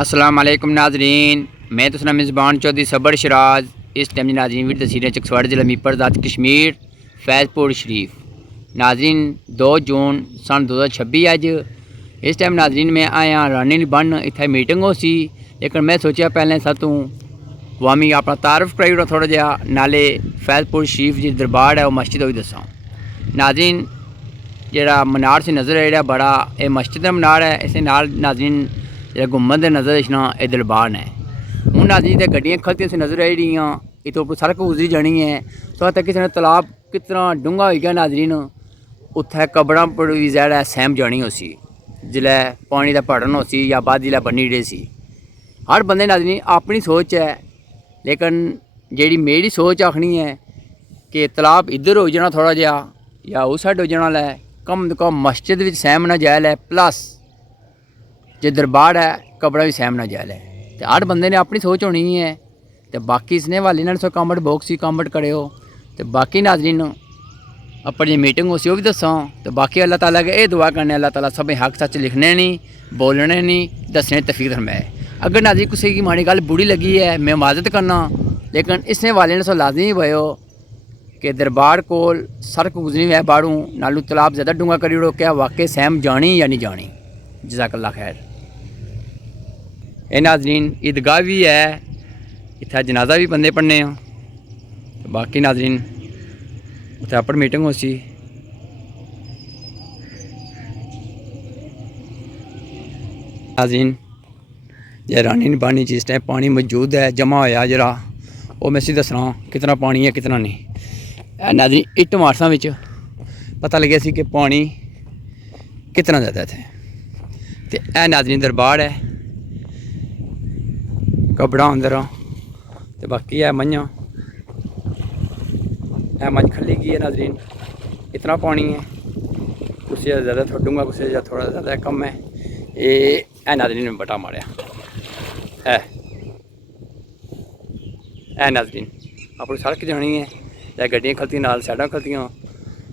السلام علیکم ناظرین، میں تو میزبان چودھری صبر شراز اس ٹائم ناظرین ویڈ تحصیل چکسواڑ ضلع میپر ذات کشمیر فیض پور شریف ناظرین 2 جون سن 2026 اج اس ٹائم ناظرین میں آیا رانی بن اتنے میٹنگ ہو سی، لیکن میں سوچیا پہلے ساتوں وامی اپنا تعارف کرائی اڑا تھوڑا جہا، نالے فیض پور شریف جی دربار ہے وہ مسجد ہوئی دساں ناظرین۔ جہاں منار سے نظر ہے جہاں بڑا یہ مسجد کا منار ہے، اسے نال ناظرین جہاں گھومن دے نظر اشنا یہ دربار ہے۔ ہوں ناظرین تے گڈیاں کھلتی سے نظر آئی رہی ہیں، اتوں سڑک گزری جانی ہے تو تک کسی نے تالاب کتنا ڈونگا ہوئی گیا ناظرین، اتنے قبراں پر بھی زیادہ سہم جانی ہو سی جلے پانی کا پڑن ہو سی یا بعد جلے بنی رہے سی۔ ہر بندے ناظرین اپنی سوچ ہے، لیکن جیڑی میری سوچ آکھنی ہے کہ تالاب ادھر ہو جانا تھوڑا جہا یا اس سائڈ ہو جانا لے، کم تو کم مسجد بھی سہمنا جائل ہے، پلس جے دربار ہے قبریں بھی سہمنا جائل ہے۔ تو ہر بندے نے اپنی سوچ ہونی ہے، تو باقی اس نے والے نے سو کامنٹ باکس ہی کامنٹ کرے ہو، تو باقی ناظرین اپنی جی میٹنگ ہو سی وہ بھی دساں، تو باقی اللہ تعالیٰ کے یہ دعا کرنے اللہ تعالیٰ سب حق سچ لکھنے نہیں، بولنے نہیں، دسنے توفیق فرمائے۔ اگر ناظرین کسی کی ماڑی گل بری لگی ہے میں معذرت کرنا، لیکن اس نے والے نے سو لازمی ہوئے کہ دربار کول سڑک گزری ہے باڑوں نالو تالاب زیادہ ڈونگا کری اڑو، کیا واقعی سہم جانی یا نہیں جانی؟ جزاک اللہ خیر۔ اے ناظرین عیدگاہ بھی ہے، اتنا جنازہ بھی بندے پڑھنے ہیں، باقی ناظرین اتنے اپر میٹنگ ہو سی۔ ناظرین یہ رانی نبانی جس ٹائم پانی موجود ہے جمع ہوا جرا وہ میں سی دسنا کتنا پانی ہے کتنا نہیں۔ ناظرین اٹ مارساں وچ پتہ لگیا سی کہ پانی کتنا زیادہ تھے، تو اے ناظرین دربار ہے قبراں اندر، تو باقی ہے منجھاں، اے منجھ کھلی گئی ہے ناظرین، اتنا پانی ہے، کسی زیادہ تھوڑا ڈونگا کسی تھوڑا زیادہ کم ہے۔ اے ناظرین میں بٹا ماریا اے ناظرین اپنی سڑک جانی ہے، یا گڈیاں کھلتیاں نال سائڈاں کھلتیاں،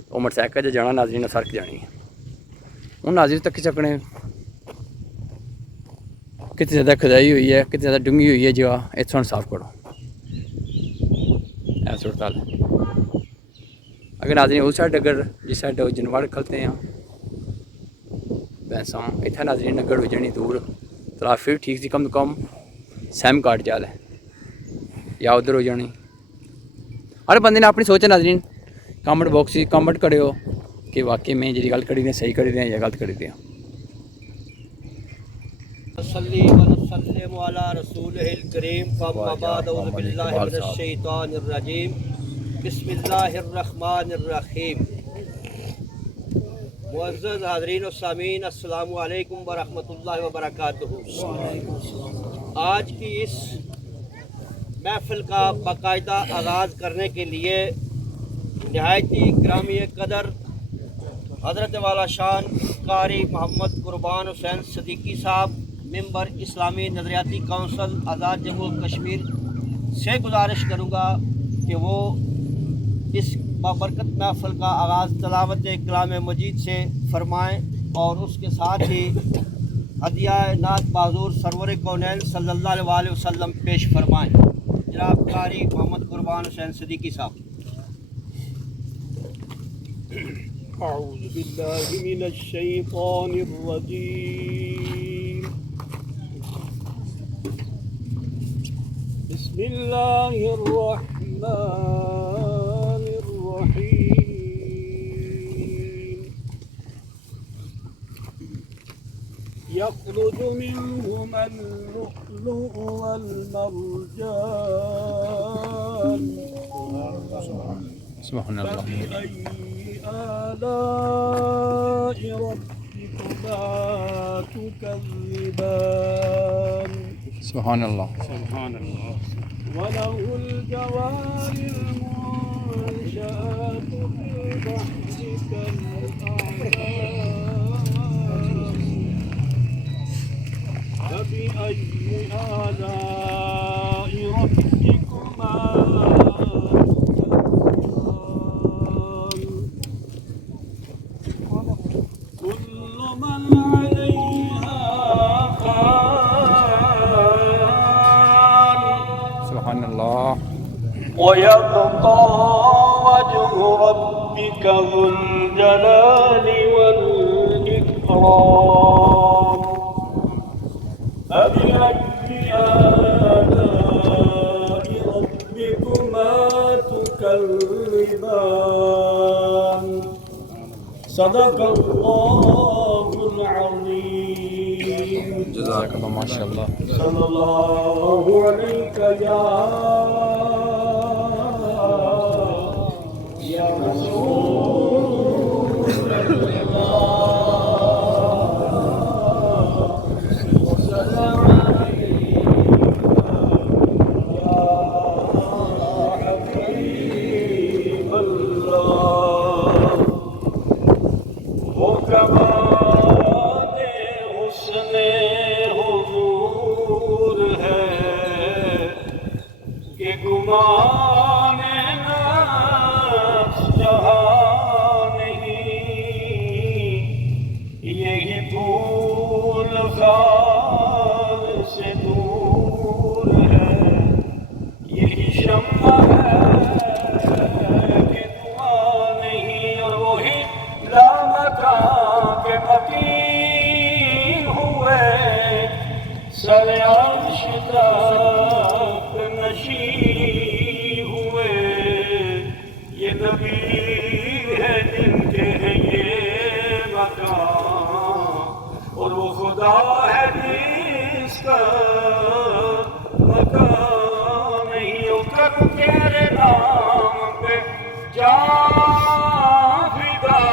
وہ موٹر سائیکل جے جانا ناظرین سڑک جانی ہے۔ ہوں ناظرین تک چکنے کتنی زیادہ کھدائی ہوئی ہے، کتنی زیادہ ڈونگی ہوئی ہے جگہ، اتنا صاف کرو اے صورتحال ہے۔ اگر ناظرین اس سائڈ اگر جس سائڈ جنواڑ کھلتے ہیں بھینساں اتنا ناظرین اگر ہو جانی دور تلاف پھر ٹھیک سی کم تو کم سیم کاٹ جال ہے یا ادھر ہو جانی۔ ہر بندے نے اپنی سوچ ہے ناظرین، کامنٹ باکس ہی کامنٹ کرے ہو کہ واقعی میں جی گل کری دیں صحیح کری دیں یا غلط کری دیں۔ صلی ونسلم علی رسولہ الکریم، فاما بعد اعوذ باللہ من الشیطان الرجیم، بسم اللہ الرحمن الرحیم۔ معزز حاضرین و سامعین السلام علیکم ورحمۃ اللہ وبرکاتہ۔ آج کی اس محفل کا باقاعدہ آغاز کرنے کے لیے نہایت ہی گرامی قدر حضرت والا شان قاری محمد قربان حسین صدیقی صاحب ممبر اسلامی نظریاتی کونسل آزاد جموں کشمیر سے گزارش کروں گا کہ وہ اس بابرکت محفل کا آغاز تلاوت کلام مجید سے فرمائیں اور اس کے ساتھ ہی ہدیہ نعت بحضور سرور کونین صلی اللہ علیہ وسلم پیش فرمائیں۔ جناب قاری محمد قربان حسین صدیقی صاحب۔ اعوذ باللہ من الشیطان الرجیم، بسم اللہ الرحمن الرحیم، یخرج منہما اللؤلؤ والمرجان، سبحان اللہ۔ فبأي آلاء ربكما تكذبان، سبحان اللہ۔ سبحان اللہ۔ وله الجوار المنشآت في البحر كالأعلام، فبأي آلاء ربكما كل من عليها فان ويبقى وجه ربك ذو الجلال والإكرام فبأي آلاء ربكما تكذبان صدق الله العظيم جزاک اللہ ماشاء اللہ. صلى الله عليك يا رسول الله وسلام عليك يا حبيب الله وكمال حسن حضور ہے کہ گمان نفس جہاں نہیں یہی پھول خار سے دور ہے یہی شمع ہے کہ دعا نہیں اور وہی لامکان کے مکین ہوئے سر عرش تک نشین ہوئے یہ نبی ہے جن کے ہیں یہ مکان اور وہ خدا ہے جس کا مکان نہیں ہو کر تیرے نام پہ جان فدا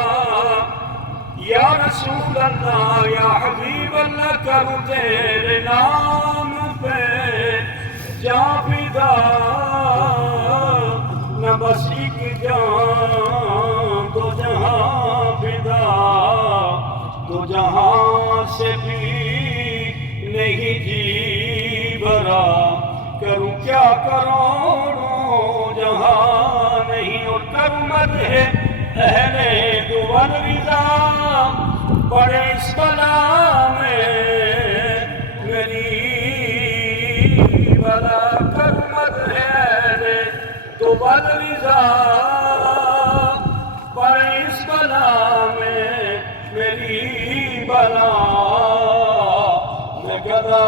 یا رسول اللہ یا حبیب اللہ کروں تیرے نام پہ جان فدا نہ بس ایک جان دو جہاں فدا دو جہاں سے بھی نہیں جی بھرا کروں کیا کروڑوں جہاں نہیں اور کرمت ہے اہل دول رضا بڑے اس بلا میں میری بلا کرمت ہے اہل دول رضا بڑے اس بلا میں میری بلا میں گدا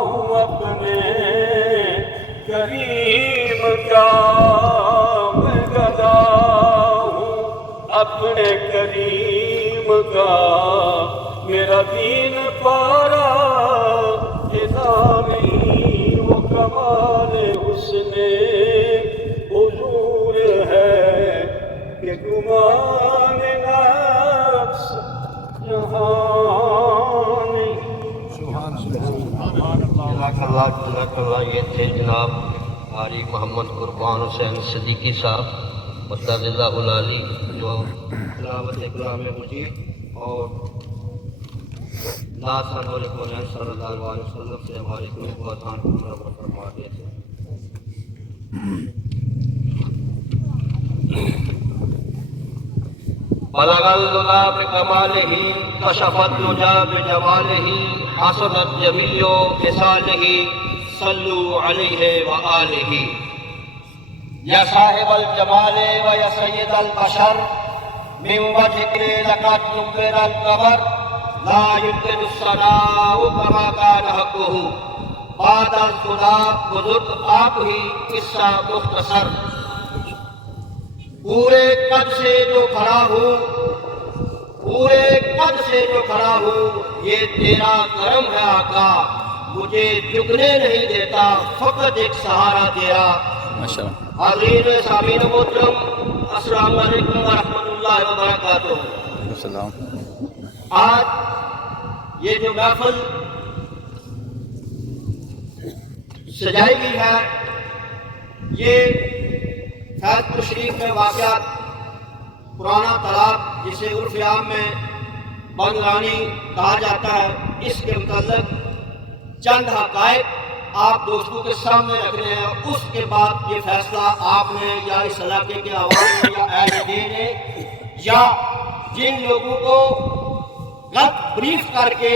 ہوں اپنے کریم کا میں گدا ہوں اپنے کریم کا میرا دین پارا ادا نہیں وہ کمال حسن حضور ہے کہ گمان نفس جہاں نہیں. جزاک اللہ. یہ تھے جناب قاری محمد قربان حسین صدیقی صاحب مدد العالی جو تلاوت کلام مجید اور نعت سرور کونین صلی اللہ علیہ وسلم سے ہمارے دل کو اذان کو فرما رہے تھے. بلغ العلا بکمالہ کشف الدجا بجمالہ حسنت جمیع خصالہ صلو علیہ وآلہ. یا صاحب الجمال و یا سید البشر من وجهك لقد نور القمر لا يمكن الثناء كما كان حقه بعد الخدا بزرگ آپ ہی قصہ مختصر. پورے قد سے جو کھڑا ہوں پورے قد سے جو کھڑا ہوں یہ تیرا کرم ہے آقا مجھے جھکنے نہیں دیتا فقط ایک سہارا تیرا. حاضرین سامعین محترم السلام علیکم ورحمۃ اللہ وبرکاتہ. آج یہ جو محفل سجائی گئی ہے یہ فیض پور شریف میں واقعات پرانا تالاب جسے عرف عام میں بنگرانی کہا جاتا ہے اس کے متعلق چند حقائق آپ دوستوں کے سامنے رکھ رہے ہیں. اس کے بعد یہ فیصلہ آپ نے یا اس علاقے کے عوام نے یا اہل دین نے یا جن لوگوں کو غلط بریف کر کے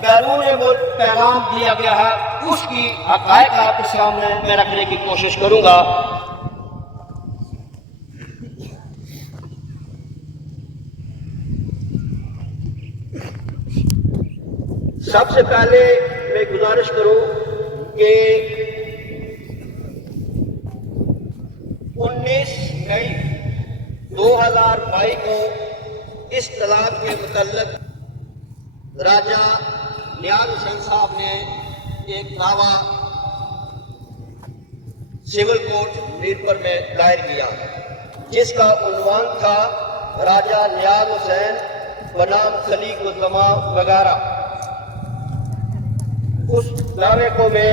بیرون ملک پیغام دیا گیا ہے، اس کی حقائق آپ کے سامنے میں رکھنے کی کوشش کروں گا۔ سب سے پہلے میں گزارش کروں کہ 19 مئی 2022 کو اس طلاق کے متعلق راجہ نیاز حسین صاحب نے ایک دعویٰ سول کورٹ میرپور میں دائر کیا، جس کا عنوان تھا راجہ نیاز حسین بنام خلیق الزماں وغیرہ۔ اس دعوے کو میں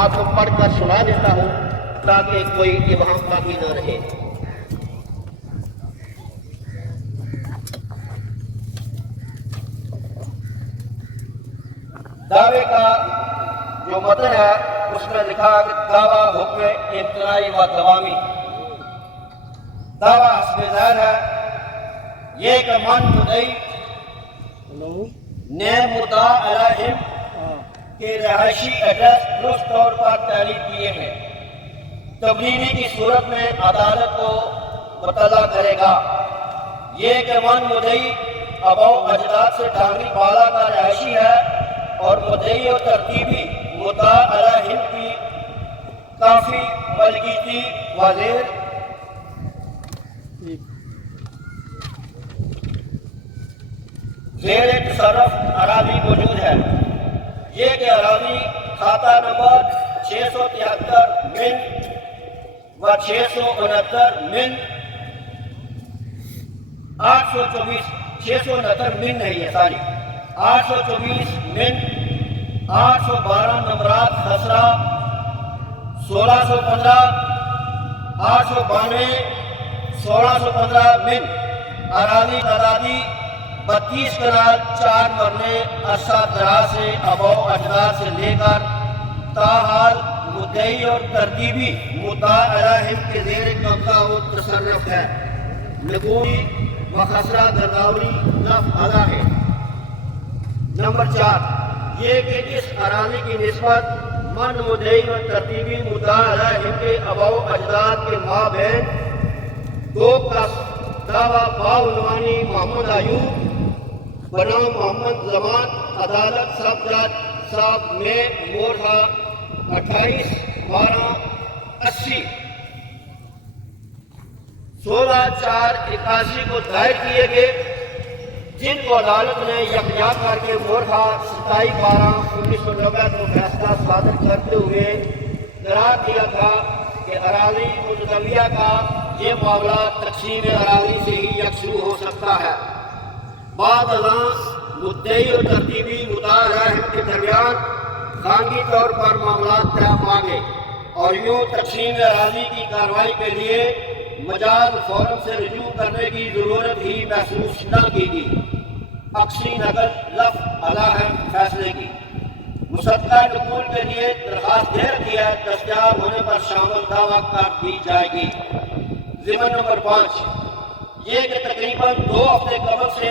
آپ کو پڑھ کر سنا دیتا ہوں تاکہ کوئی ابہام باقی نہ رہے۔ دعوے کا جو متن ہے اس میں لکھا کہ دعویٰ حکم ابتدائی و دوامی۔ دعویٰ حسب ظاہر ہے یہ کہ من مدعی نے مدعا علیہم کے رہائشی ایڈریس درست طور پر تعلیق کیے ہیں، تبلیغی کی صورت میں عدالت کو مطلع کرے گا۔ یہ کہ من مدعی آباء و اجداد سے ڈانگری بالا کا رہائشی ہے اور مدعی و ترتیبی مدعا علیہم کی کافی ملکیتی وزیر زیر تصرف اراضی موجود ہے۔ یہ کہ اراضی کھاتہ نمبر 673 من و 669 من 669 من نہیں ہے، ساری 824 من 812 نمبرات خسرہ 1615 892 1615 من اراضی تعدادی 32 کنال 4 مرلے عرصہ دراز سے آباء و اجداد سے لے کر تاحال مدعی اور ترتیبی مدعا علیہم کے زیر قبضہ و تصرف ہے۔ نگوی و خسرہ گرداوری لفظ ادا ہے۔ نمبر 4 یہ کہ اس اراضی کی نسبت من مدعی و ترتیبی مدعا علیہم کے آباء و اجداد کے مابین 2 کس دعویٰ باعنوانی محمد ایوب بنام محمد زمان عدالت سب جج صاحب میں مورخہ 28/12/80 16/4/81 کو دائر کیے گئے، جن کو عدالت نے یکجا کر کے مورخہ 27/12/1990 کو فیصلہ صادر کرتے ہوئے قرار دیا تھا کہ اراضی متداویہ کا یہ معاملہ تقسیم اراضی سے ہی یکسو ہو سکتا ہے۔ بعد ازاں مدعی اور ترتیبی مدعا علیہم کے درمیان خانگی طور پر معاملات طے پا گئے اور یوں تقسیم اراضی کی کارروائی کے لیے مجاز فورم سے رجوع کرنے کی ضرورت ہی محسوس نہ کی گئی۔ اکثری نقل لفظ ادا ہے فیصلے کی۔ مصدقہ نقول کے لیے درخواست دے رکھی ہے، دستیاب ہونے پر شامل دعویٰ کر دی جائے گی۔ ضمن نمبر 5 یہ کہ تقریباً 2 ہفتے قبل سے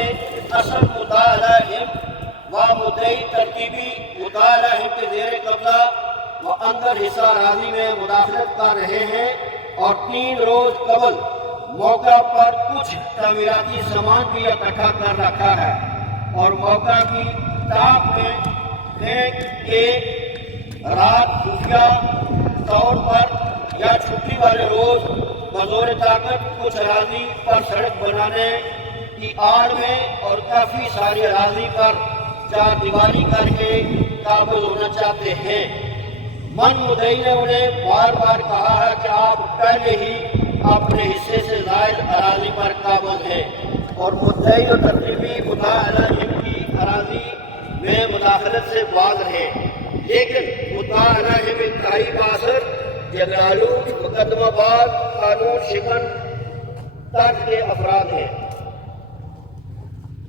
اصل مدعا علیہم و مدعی ترتیبی مدعا علیہم کے زیر قبضہ و اندر حصہ اراضی میں مداخلت کر رہے ہیں اور 3 روز قبل موقع پر کچھ تعمیراتی سامان بھی اکٹھا کر رکھا ہے اور موقع کی تاک میں ہے کہ رات خفیہ طور پر یا چھٹی والے روز بزور طاقت کچھ اراضی پر سڑک بنانے کی آڑ میں اور کافی ساری اراضی پر 4 دیواری کر کے قابض ہونا چاہتے ہیں۔ من مدعی نے انہیں بار بار کہا ہے کہ آپ پہلے ہی اپنے حصے سے زائد اراضی پر قابض ہیں اور مدعی اور ترتیبی مدعا علیہم کی اراضی میں مداخلت سے باز ہیں، لیکن مدعا علیہم انتہائی باثر جگرالو مقدمہ باد قانون شکن طرز کے افراد ہیں۔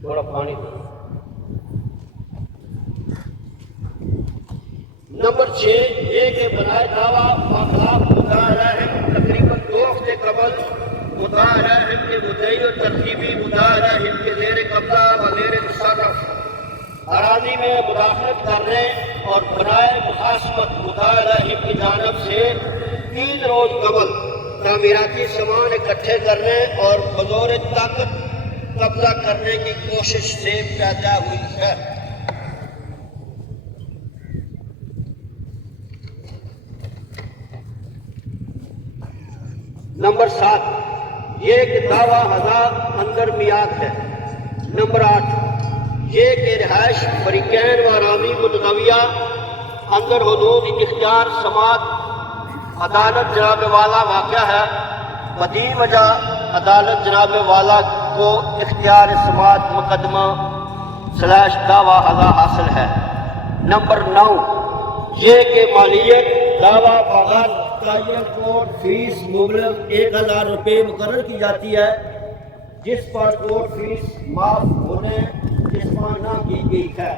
تھوڑا پانی دو۔ نمبر 6 یہ کہ بنائے دعویٰ خلاف مدعا علیہم تقریباً 2 ہفتے قبل مدعا علیہم کے مدعی اور ترتیبی مدعا علیہم کے زیر قبضہ و زیر تصرف اراضی میں مداخلت کرنے اور برائے مخاصمت مدعا علیہ کی جانب سے 3 روز قبل تعمیراتی سامان اکٹھے کرنے اور بزور طاقت قبضہ کرنے کی کوشش سے پیدا ہوئی ہے۔ نمبر 7، یہ کہ دعویٰ ہزار اندر میاد ہے۔ نمبر 8، یہ کہ رہائش فریقین و اراضی متنوعہ اندر حدود اختیار سماعت عدالت جناب والا واقع ہے۔ بدی وجہ عدالت جناب والا کو اختیار سماعت مقدمہ / دعویٰ ہزا حاصل ہے۔ نمبر 9، یہ کہ مالیت دعویٰ باغات تعین کوٹ فیس مبلغ 1000 روپے مقرر کی جاتی ہے، جس پر کوٹ فیس معاف ہونے اسما نہ کی گئی ہے۔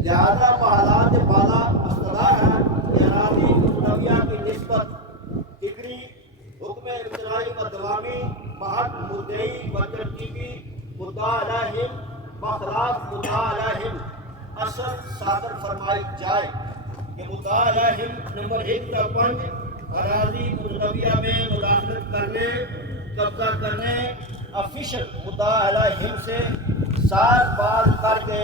لہذا بحالات بالا استدار ہے کہ اراضی متنوعہ کی نسبت فکری حکم ابتدائی و دوامی بحق مدعی و ترتیبی مدعا علیہم بخلاف مدعا علیہم اثر صادر فرمائی جائے کہ مدعا علیہم نمبر 1 تا 5 اراضی متنوعہ میں مداخلت کرنے، قبضہ کرنے، افیشل مدعا علیہم سے ساز باز کر کے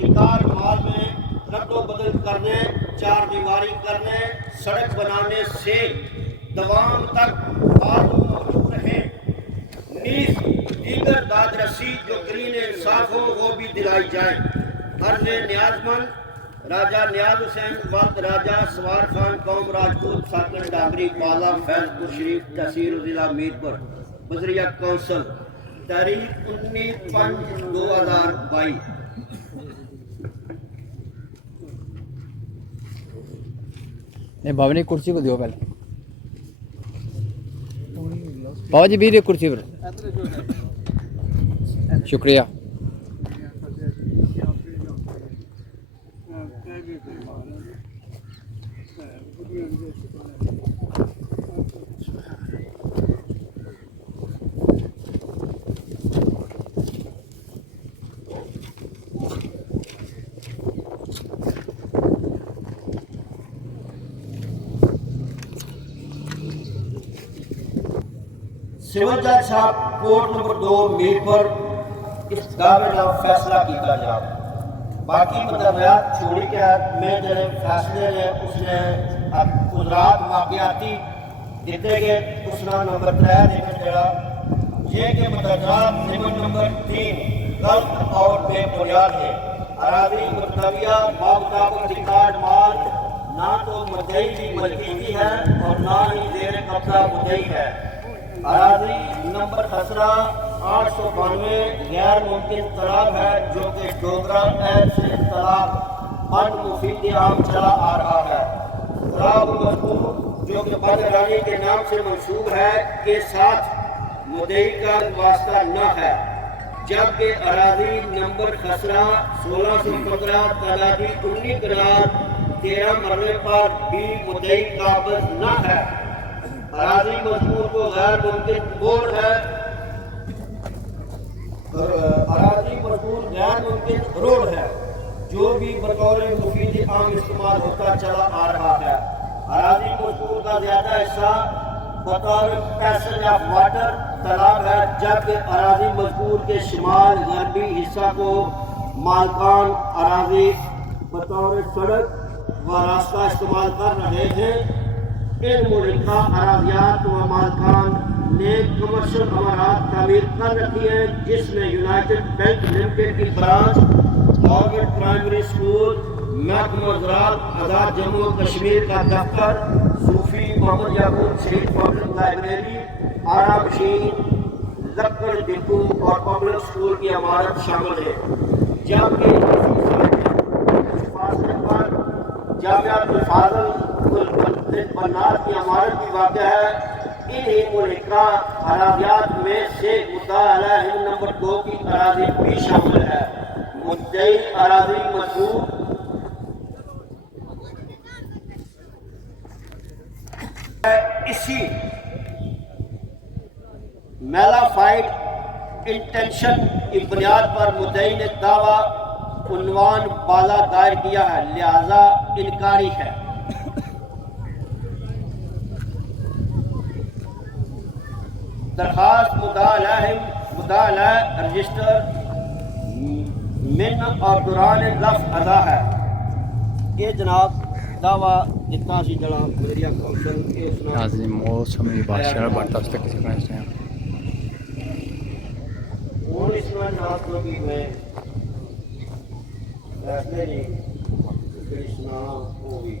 ریکارڈ مال میں رد و بدل کرنے، 4 دیواری کرنے، سڑک بنانے سے دوام تک بازو موجود رہے، نیز دیگر داد رسی جو گرین انصاف ہو وہ بھی دلائی جائے۔ عرض نیازمند راجہ نیاز حسین وقت راجہ سوار خان قوم راجپوت ساکن ڈاگری بالا فیض پور شریف تحصیل ضلع میرپور بذریعہ کونسل تاریخ 19/5/2022۔ نہیں بابا نے کرسی کو دیو پہلے بابا جی بھی کرسی پر شکریہ۔ سول جج صاحب کوٹ نمبر 2 میرپور اس دعوے کا فیصلہ کیتا جا۔ باقی مدعیات چھوڑی کے میں جڑے فیصلے نے اس نے قدرات واقعاتی دیتے گئے اس نے نمبر 3 دیکھ جڑا یہ کہ مدعیات نمبر 3 غلط اور بے بنیاد ہے۔ اراضی متنوعہ مطابق ریکارڈ مال نہ تو مدعی کی ملکیتی ہے اور نہ ہی زیر قبضہ مدعی ہے۔ اراضی نمبر خسرہ 892 غیر ممکن طلب ہے جو کہ ڈوگرا ایپ سے طلب بند مفید عام چلا آ رہا ہے۔ طلب مذکور جو کہ بند رانی کے نام سے منسوب ہے کے ساتھ مدعی کا واسطہ نہ ہے، جبکہ اراضی نمبر خسرہ 1615 تعدادی 19 قرار 13 مرلے پر بھی مدعی قابض نہ ہے۔ اراضی مذکور کو غیر ممکن بورڈ ہے، اراضی مذکور غیر ممکن روڈ ہے جو بھی بطور مفید عام استعمال ہوتا چلا آ رہا ہے۔ اراضی مذکور کا زیادہ حصہ بطور پیسج آف واٹر تالاب ہے، جبکہ اراضی مذکور کے شمال غربی حصہ کو مالکان اراضی بطور سڑک و راستہ استعمال کر رہے ہیں۔ ان ملکہ اراضیات و مالکان نے کمرشل عمارات تعمیر کر رکھی ہیں، جس میں یونائٹڈ بینک لمیٹڈ کی برانچ، گورنمنٹ پرائمری اسکول، محکمہ زراعت آزاد جموں و کشمیر کا دفتر، صوفی محمد یعقوب شہید پبلک لائبریری، آرا مشین، لکڑ ڈپو اور پبلک اسکول کی عمارت شامل ہے، جبکہ فاصلے پر جامعہ الفاضل بنار کی عمارت بھی واقع ہے۔ انہی ملکہ اراضیات میں سے مدعا علیہ نمبر 2 کی اراضی بھی شامل ہے۔ مدعی اراضی مذکور اسی میلا فائٹ انٹینشن کی بنیاد پر مدعی نے دعویٰ عنوان بالا دائر کیا ہے، لہذا انکاری ہے۔ درخواست مدعا علیہ رجسٹر من اور دوران لفظ ادا ہے۔ یہ جناب دعویٰ جتنا سی جناب میریا کونسل کے ناظرین موسم بادشاہ برطرف تک کسی پہنچتے ہیں اور اس میں جناب کو بھی میں فیصلے نہیں کرشنا کو بھی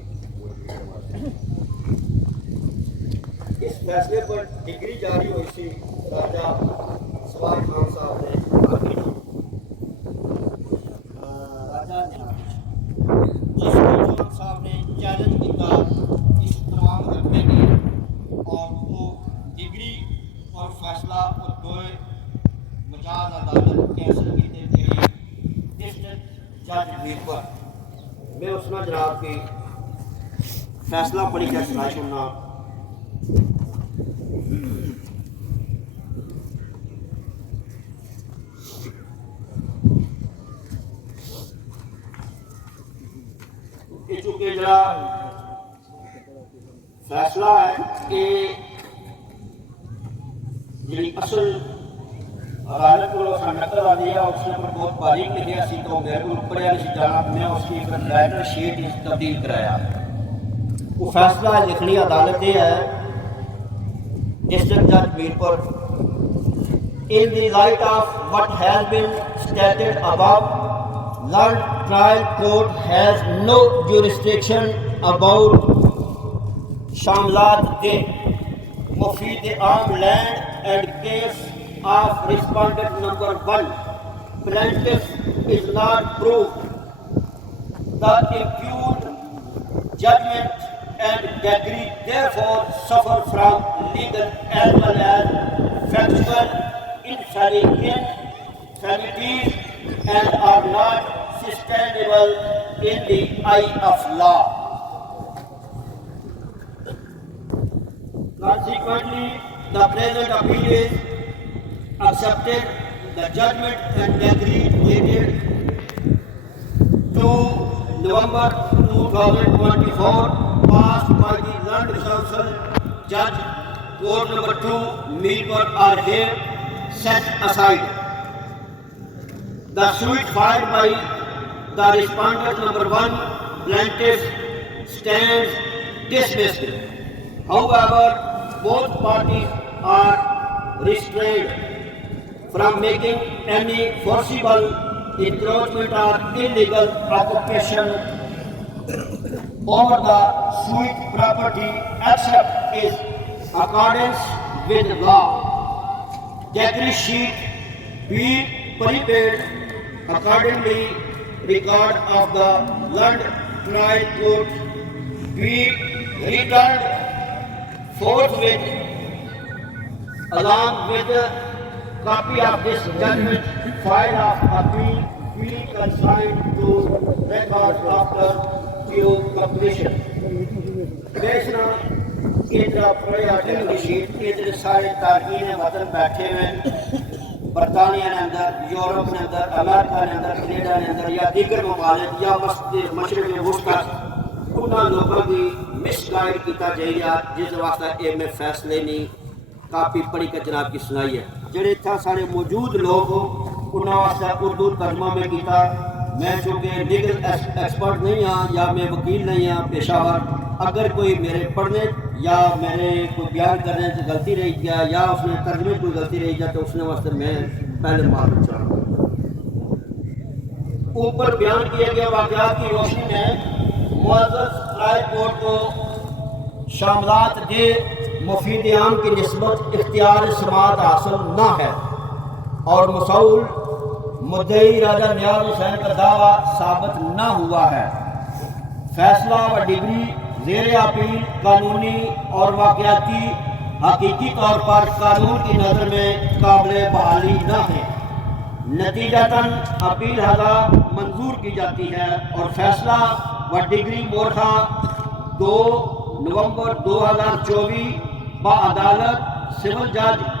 اس فیصلے پر ڈگری جاری ہوئی سی راجہ سوار خان صاحب نے راجہ جس کو خان صاحب نے چیلنج کیا اس تمام رکھنے کی اور وہ ڈگری اور فیصلہ اور دوئے مجاز عدالت کینسل کی دے گئی ڈسٹرکٹ جج پر میں اس میں جناب کی فیصلہ پڑھی کر سنا سننا چونکہ جڑا فیصلہ ہے کہ جی اصل عدالت کو نقل آ دیا اس نے بہت باریک لکھا سی تو میرے کو پڑھیا نہیں جانا میں اس کی ایک لیٹر شیٹ تبدیل کرایا وہ فیصلہ لکھنی عدالت یہ ہے ڈسٹرکٹ جج Mirpur in the light of what has been stated above, Lord Trial Court has no jurisdiction about Shamlat Day, Mufid Aam Land and case of respondent number 1. Plaintiff is not proved. The impugned judgment and decree therefore suffer from legal as well as factual infirmities and are not sustainable in the eye of law. Consequently, the present appeal is accepted. The judgment and decree dated 2 November 2024 passed by the Land Council Judge Court number 2 Meerpur are here set aside. The suit filed by the respondent number 1 plaintiff stands dismissed. However, both parties are restrained from making any forcible encroachment or illegal occupation over the suit property except in accordance with law. Decree sheet be prepared accordingly. Record of the Land Trial Court be returned forthwith along with a copy of this judgment. File of appeal be consigned to records after due completion. Commissioner ادھر پڑے آٹھیں رشید ادھر سارے تارکین وطن بیٹھے ہوئے برطانیہ نے اندر یورپ نے اندر امریکہ نے اندر کینیڈا نے اندر یا دیگر ممالک یا مشرق وسطی انہاں لوگوں کی مس گائیڈ کیتا جائے جس واسطے اے میں فیصلے نہیں کاپی پڑھی کر جناب کی سنائی ہے جڑے تھا سارے موجود لوگ انہاں واسطے اردو ترجمہ میں کیتا میں چونکہ لیگل ایکسپرٹ نہیں ہاں یا میں وکیل نہیں ہاں پیشہ ور اگر کوئی میرے پڑھنے یا میرے کوئی بیان کرنے سے غلطی رہی گیا یا اس نے ترجمے کوئی غلطی رہی گیا تو اس نے واسطے میں پہلے معلوم چاہوں اوپر بیان کیا گیا واقعات کی روشنی میں معزز ٹرائل کورٹ کو شاملات دے مفید عام کی نسبت اختیار سماعت حاصل نہ ہے اور مسئول مدعی راجہ نیاز حسین کا دعویٰ ثابت نہ ہوا ہے فیصلہ و ڈگری زیر اپیل قانونی اور واقعاتی حقیقی طور پر قانون کی نظر میں قابل بحالی نہ ہے نتیجتاً اپیل حضا منظور کی جاتی ہے اور فیصلہ و ڈگری مورخہ 2 نومبر 2024 با عدالت سول جج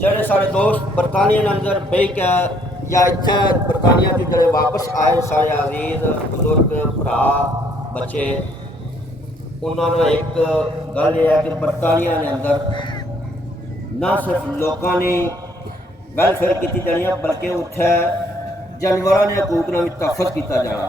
ਜਿਹੜੇ ਸਾਡੇ ਦੋਸਤ ਬਰਤਾਨੀਆ ਦੇ ਅੰਦਰ ਬਹਿ ਕੇ ਜਾਂ ਇੱਥੇ ਬਰਤਾਨੀਆ ਤੋਂ ਜਿਹੜੇ ਵਾਪਸ ਆਏ ਸਾਰੇ ਅਜ਼ੀਜ਼ ਬਜ਼ੁਰਗ ਭਰਾ ਬੱਚੇ ਉਹਨਾਂ ਨੂੰ ਇੱਕ ਗੱਲ ਇਹ ਹੈ ਕਿ ਬਰਤਾਨੀਆ ਦੇ ਅੰਦਰ ਨਾ ਸਿਰਫ ਲੋਕਾਂ ਨੇ ਵੈਲਫੇਅਰ ਕੀਤੀ ਜਾਣੀ ਹੈ ਬਲਕਿ ਉੱਥੇ ਜਾਨਵਰਾਂ ਦੇ ਹਕੂਕ ਨਾਲ ਵੀ ਤਹਫ਼ੁਜ਼ ਕੀਤਾ ਜਾਣਾ।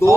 2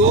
2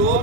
2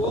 2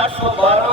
812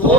2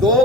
2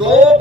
2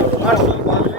892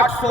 800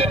1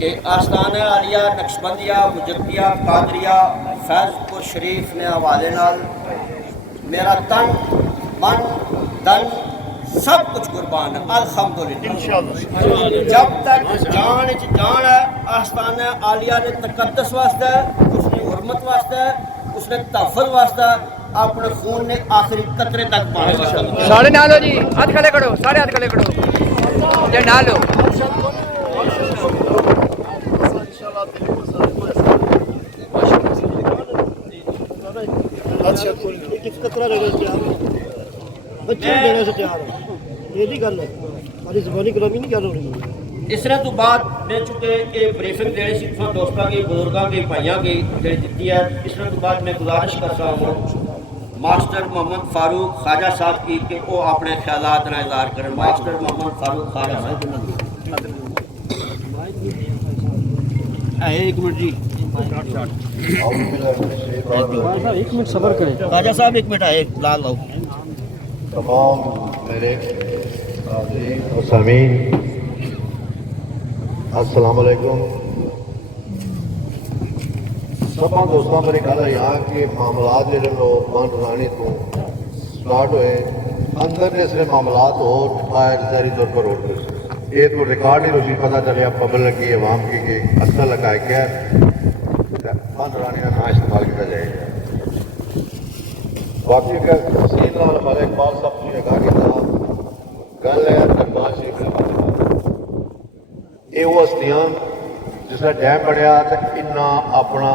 کہ آستانہ عالیہ نقشبندیہ مجدیہ قادریہ فیض پور شریف نے حوالے نال میرا تن من دن سب کچھ قربان ہے الحمدللہ انشاءاللہ۔ جب تک جان جان ہے آستانہ عالیہ نے تقدس واسطے اس نے حرمت واسطے اس نے تحفظ واسطے اپنے خون نے آخری قطرے تک پانا۔ ساڑھے نہ لو جی، ہاتھ کھڑے کرو، سارے ہاتھ کھڑے کرو جی، نہ لو۔ بچے دینے سے تیار ہو، یہ نہیں گل ہے ہماری زبانی کلامی نہیں گل ہو رہی ہے۔ اس طرح تو بعد میں چونکہ یہ بریفنگ دینے سے دوستوں کی بزرگوں کی بھائیوں کی جڑی دیتی ہے، اس طرح تو بعد میں گزارش کرتا ہوں ماسٹر محمد فاروق خواجہ صاحب کی کہ وہ اپنے خیالات کا اظہار کریں۔ ماسٹر محمد فاروق خواجہ صاحب ایک منٹ جی، ایک منٹ صبر کریں خواجہ صاحب ایک منٹ آئے لال لاؤ۔ تمام میرے سامعین السلام علیکم۔ سب دوستوں میری گل ہے یہاں کہ معاملات جڑے لوگ بند رانی تو سٹارٹ ہوئے اندر نے صرف معاملات اور باہر ظاہری طور پر ہو رہے یہ تو ریکارڈ ہی روزی پتہ چلے پبلک کی عوام کی کہ اصل لگائے کیا بند رانی کا نہ استعمال کیا جائے گا۔ باقی کا تفصیل نال ہمارے اقبال صاحب نے کہا کہ گل ہے دربار شریف یہ وہ ہستیاں جس طرح ڈیم بنیا تو انہیں اپنا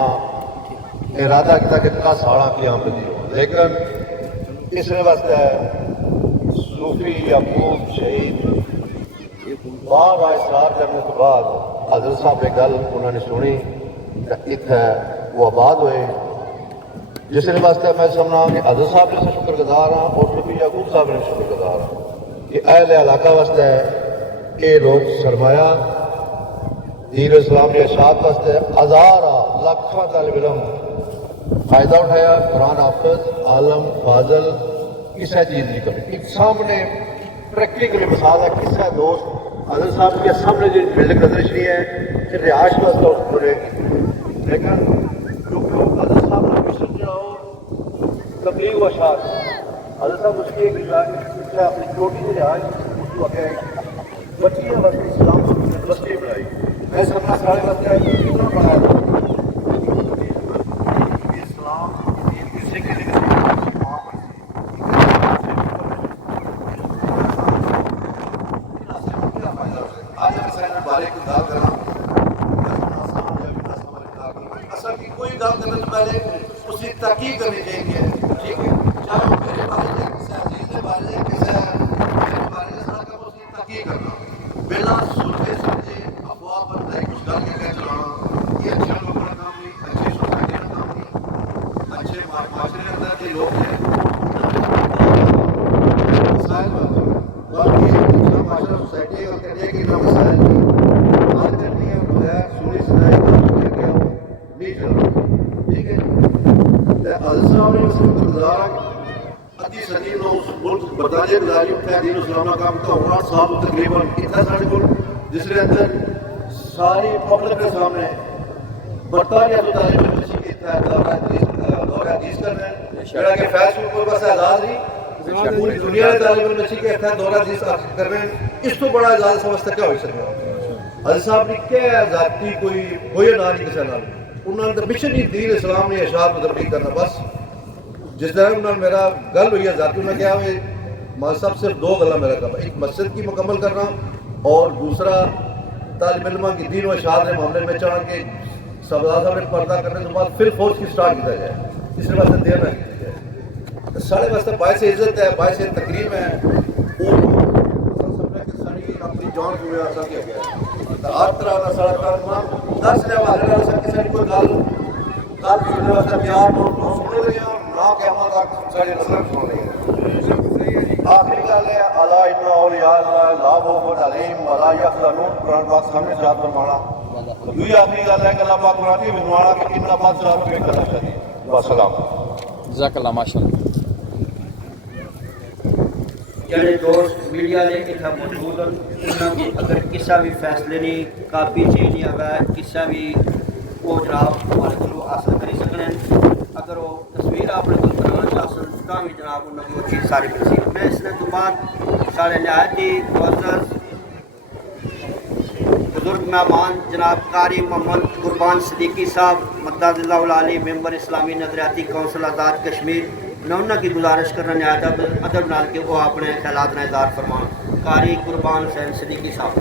ارادہ کیا کہ 10 سال قیام بدی ہو، لیکن اس واسطے صوفی یعقوب شہید بعد اصرار کرنے کے بعد حضرت صاحب نے گل انہوں نے سنی اتنے وہ آباد ہوئے، جس واسطے میں سمجھنا کہ حضرت صاحب نے شکر گزار ہوں اور صوفی یعقوب صاحب نے شکر گزار ہوں کہ اہل علاقہ واسطے یہ لوگ سرمایہ دین اسلام کے اشاعت واسطے ہزار لاکھاں طالب علم فائدہ اٹھایا، قرآن حافظ عالم فاضل کسی چیز نہیں کرے۔ ایک سامنے پریکٹیکلی مثال ہے کسی دوست حضرت صاحب کے سامنے جو بلڈنگ نظر نہیں ہے کہ رہائش واسطے اس کو رہے گی، لیکن لوگ حضرت صاحب نے مشن جو ہو تبلیغ و اشاعت حضرت صاحب اس کی ایک رہائش اپنی چھوٹی سی رہائش اس کو اگے بچیاں بس اسلام یونیورسٹی بنائی۔ میں سمجھنا سارے بچے کتنا بڑا ہے اسلام کسی کے لیے بارے کی گل کرنا اصل کی کوئی گل کرنے سے پہلے اس کی تحقیق کرنی چاہیے، ٹھیک ہے، چاہے وہ میرے بارے میں کسی عزیز کے بارے میں کسی میرے بارے میں سر کر اس کی تحقیق کرنا بنا سنتے سمجھے افواہ پر نہیں کچھ گل کر کے چلانا، یہ اچھے لوگوں کا کام نہیں، اچھے سوسائٹی کا کام نہیں، اچھے معاشرے کے اندر کے لوگ ہیں مسائل باقی معاشرہ سوسائٹی کا کہتے ہیں کہ نہ مسائل نہیں حل کرنی ہے بغیر سنی سنائی نہیں چلنا، ٹھیک ہے۔ حضرت صاحب نے مسلم گزارا ادھی صدی میں اس ملک برطانیہ گزاری اٹھا دین اسلام کا کام کا 59 سال تقریباً اتنا سارے کو جس کے اندر ساری پبلک کے سامنے برطانیہ تو تعلیم بچی کی دورہ حدیث کر رہے ہیں جڑا کہ فیض کو بس اعزاز نہیں پوری دنیا میں تعلیم بچی کے دورہ حدیث کر رہے ہیں، اس تو بڑا اعزاز سمجھتا کیا ہو سکتا ہے۔ حضرت صاحب نے کیا ذاتی کوئی نہ نہیں کسی نال انہوں نے مشن ہی دین اسلام نے اشاعت میں تبلیغ کرنا بس۔ جس طرح انہوں نے میرا گل ہوئی ہے ذاتی انہوں نے کیا ہوئے مذہب صرف 2 گلا میرا کام ایک مسجد کی مکمل کرنا اور دوسرا طالب علماء کی دین و اشاعت کے معاملے میں چاہ کے سردار صاحب نے پردہ کرنے کے بعد پھر فوج کی سٹارٹ کیا جائے، اس واسطے دیر نہ کی جائے، سارے واسطے باعث عزت ہے، باعث تکریم ہے، اور سمجھا کہ ساری اپنی جان کو ایسا کیا گیا ہے ہر طرح کا سارا کام 10 نے والے نال کسی نے کوئی گل سننے واسطے پیار نہ سن رہے ہیں نہ کہ ہم تک ساری نظر سن رہے ہیں۔ آخری گل ہے الا ان اولیاء اللہ لا خوف علیہم ولا یحزنون، قرآن پاک سامنے سے آپ فرمانا۔ یہ آخری گل ہے کہ اللہ پاک قرآن کی فرمانا کہ ان بات سے آپ کرنا چاہیے۔ والسلام۔ جزاک اللہ ماشاء اللہ۔ جڑے دوست میڈیا نے اتنا موجود ہیں انہوں کی اگر کسا بھی فیصلے نہیں کاپی چینج ہوا کسا بھی وہ جناب ہمارے کو حاصل کری سکنے اگر وہ تصویر اپنے کو بنانا چاہن تو بھی جناب انہوں کو وہ چیز ساری مل سی میں اس نے تو بعد سارے نہایت ہی معزز بزرگ مہمان جناب قاری محمد قربان صدیقی صاحب مدد اللہ العالی ممبر اسلامی نظریاتی کونسل آزاد کشمیر میں انہوں کی گزارش کرنا نہایت ادب نال کے وہ اپنے خیالات کا اظہار فرمان قاری قربان حسین صدیقی صاحب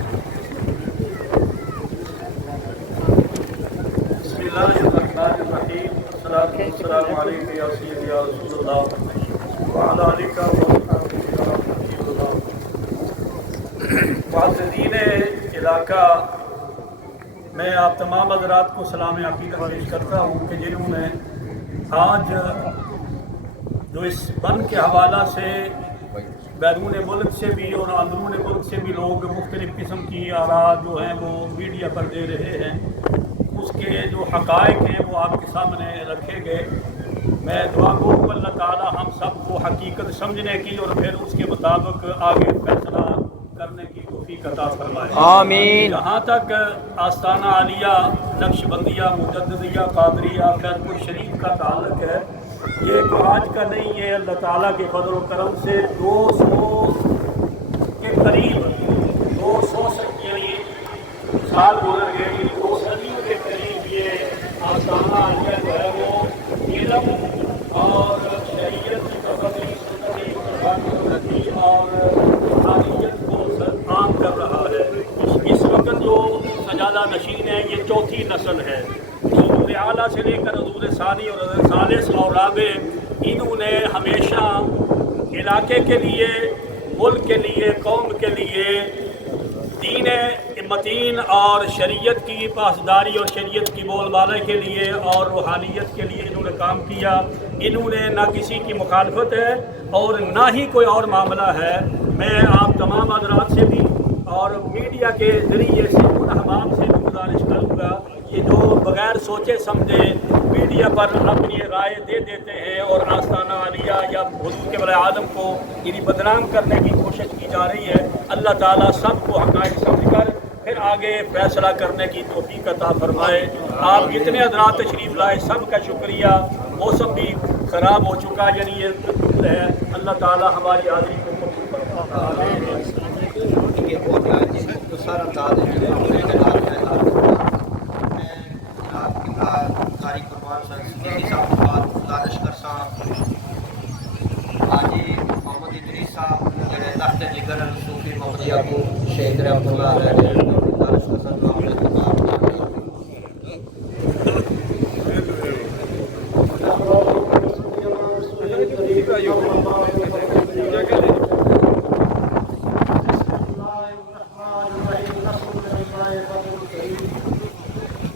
بسم اللہ الرحمن الرحیم السلام علیکم یا سیدی یا رسول اللہ وعلی آلک و معززین علاقہ، میں آپ تمام حضرات کو سلام عقیدت پیش کرتا ہوں کہ جنہوں نے آج جو اس بند کے حوالہ سے بیرون ملک سے بھی اور اندرون ملک سے بھی لوگ مختلف قسم کی آراء جو ہیں وہ میڈیا پر دے رہے ہیں، اس کے جو حقائق ہیں وہ آپ کے سامنے رکھے گئے۔ میں دعا گو اللہ تعالی ہم سب کو حقیقت سمجھنے کی اور پھر اس کے مطابق آگے فیصلہ کرنے کی توفیق عطا فرمائے، آمین۔ جہاں تک آستانہ عالیہ نقش بندیہ مجددیہ قادریہ فیض پور شریف کا تعلق ہے، یہ تو آج کا نہیں ہے، اللہ تعالیٰ کے فضل و کرم سے 200 کے قریب 200 یعنی سال گزر گئے، 2 صدیوں کے قریب یہ آستانہ عالیہ جو ہے وہ علم اور شریعت کی تبدیلی اور روحانیت کو عام کر رہا ہے۔ اس وقت جو سجادہ نشین ہے یہ 4تھی نسل ہے، حضور اعلیٰ سے لے کر حضور ثانی اور حضرت ثالث اور رابع، انہوں نے ہمیشہ علاقے کے لیے، ملک کے لیے، قوم کے لیے دین متین اور شریعت کی پاسداری اور شریعت کی بول بالے کے لیے اور روحانیت کے لیے انہوں نے کام کیا۔ انہوں نے نہ کسی کی مخالفت ہے اور نہ ہی کوئی اور معاملہ ہے۔ میں آپ تمام حضرات سے بھی اور میڈیا کے ذریعے سے ان احباب سے بھی گزارش کروں گا کہ جو بغیر سوچے سمجھے میڈیا پر اپنی رائے دے دیتے ہیں اور آستانہ عالیہ یا حضور کے ولی اعظم کو یعنی بدنام کرنے کی کوشش کی جا رہی ہے، اللہ تعالیٰ سب کو حقائق سمجھ کر پھر آگے فیصلہ کرنے کی توفیق عطا فرمائے۔ آپ جتنے حضرات تشریف لائے سب کا شکریہ۔ موسم بھی خراب ہو چکا، یعنی یہ ہے، اللہ تعالیٰ ہماری حاضری کو قبول فرمائے۔ یہ ہو جائے جس کو سارا انداز ہے جو اپنے خیالات کا اظہار کرتا میں جناب قاری قربان صدیقی صاحب کی بات گزارش کرتا حاجی محمد ادریس صاحب جڑے لخت جگر صوفی محمدیہ کو شہید رحمۃ اللہ علیہ گزارش کرتا ہوں اپنے خطاب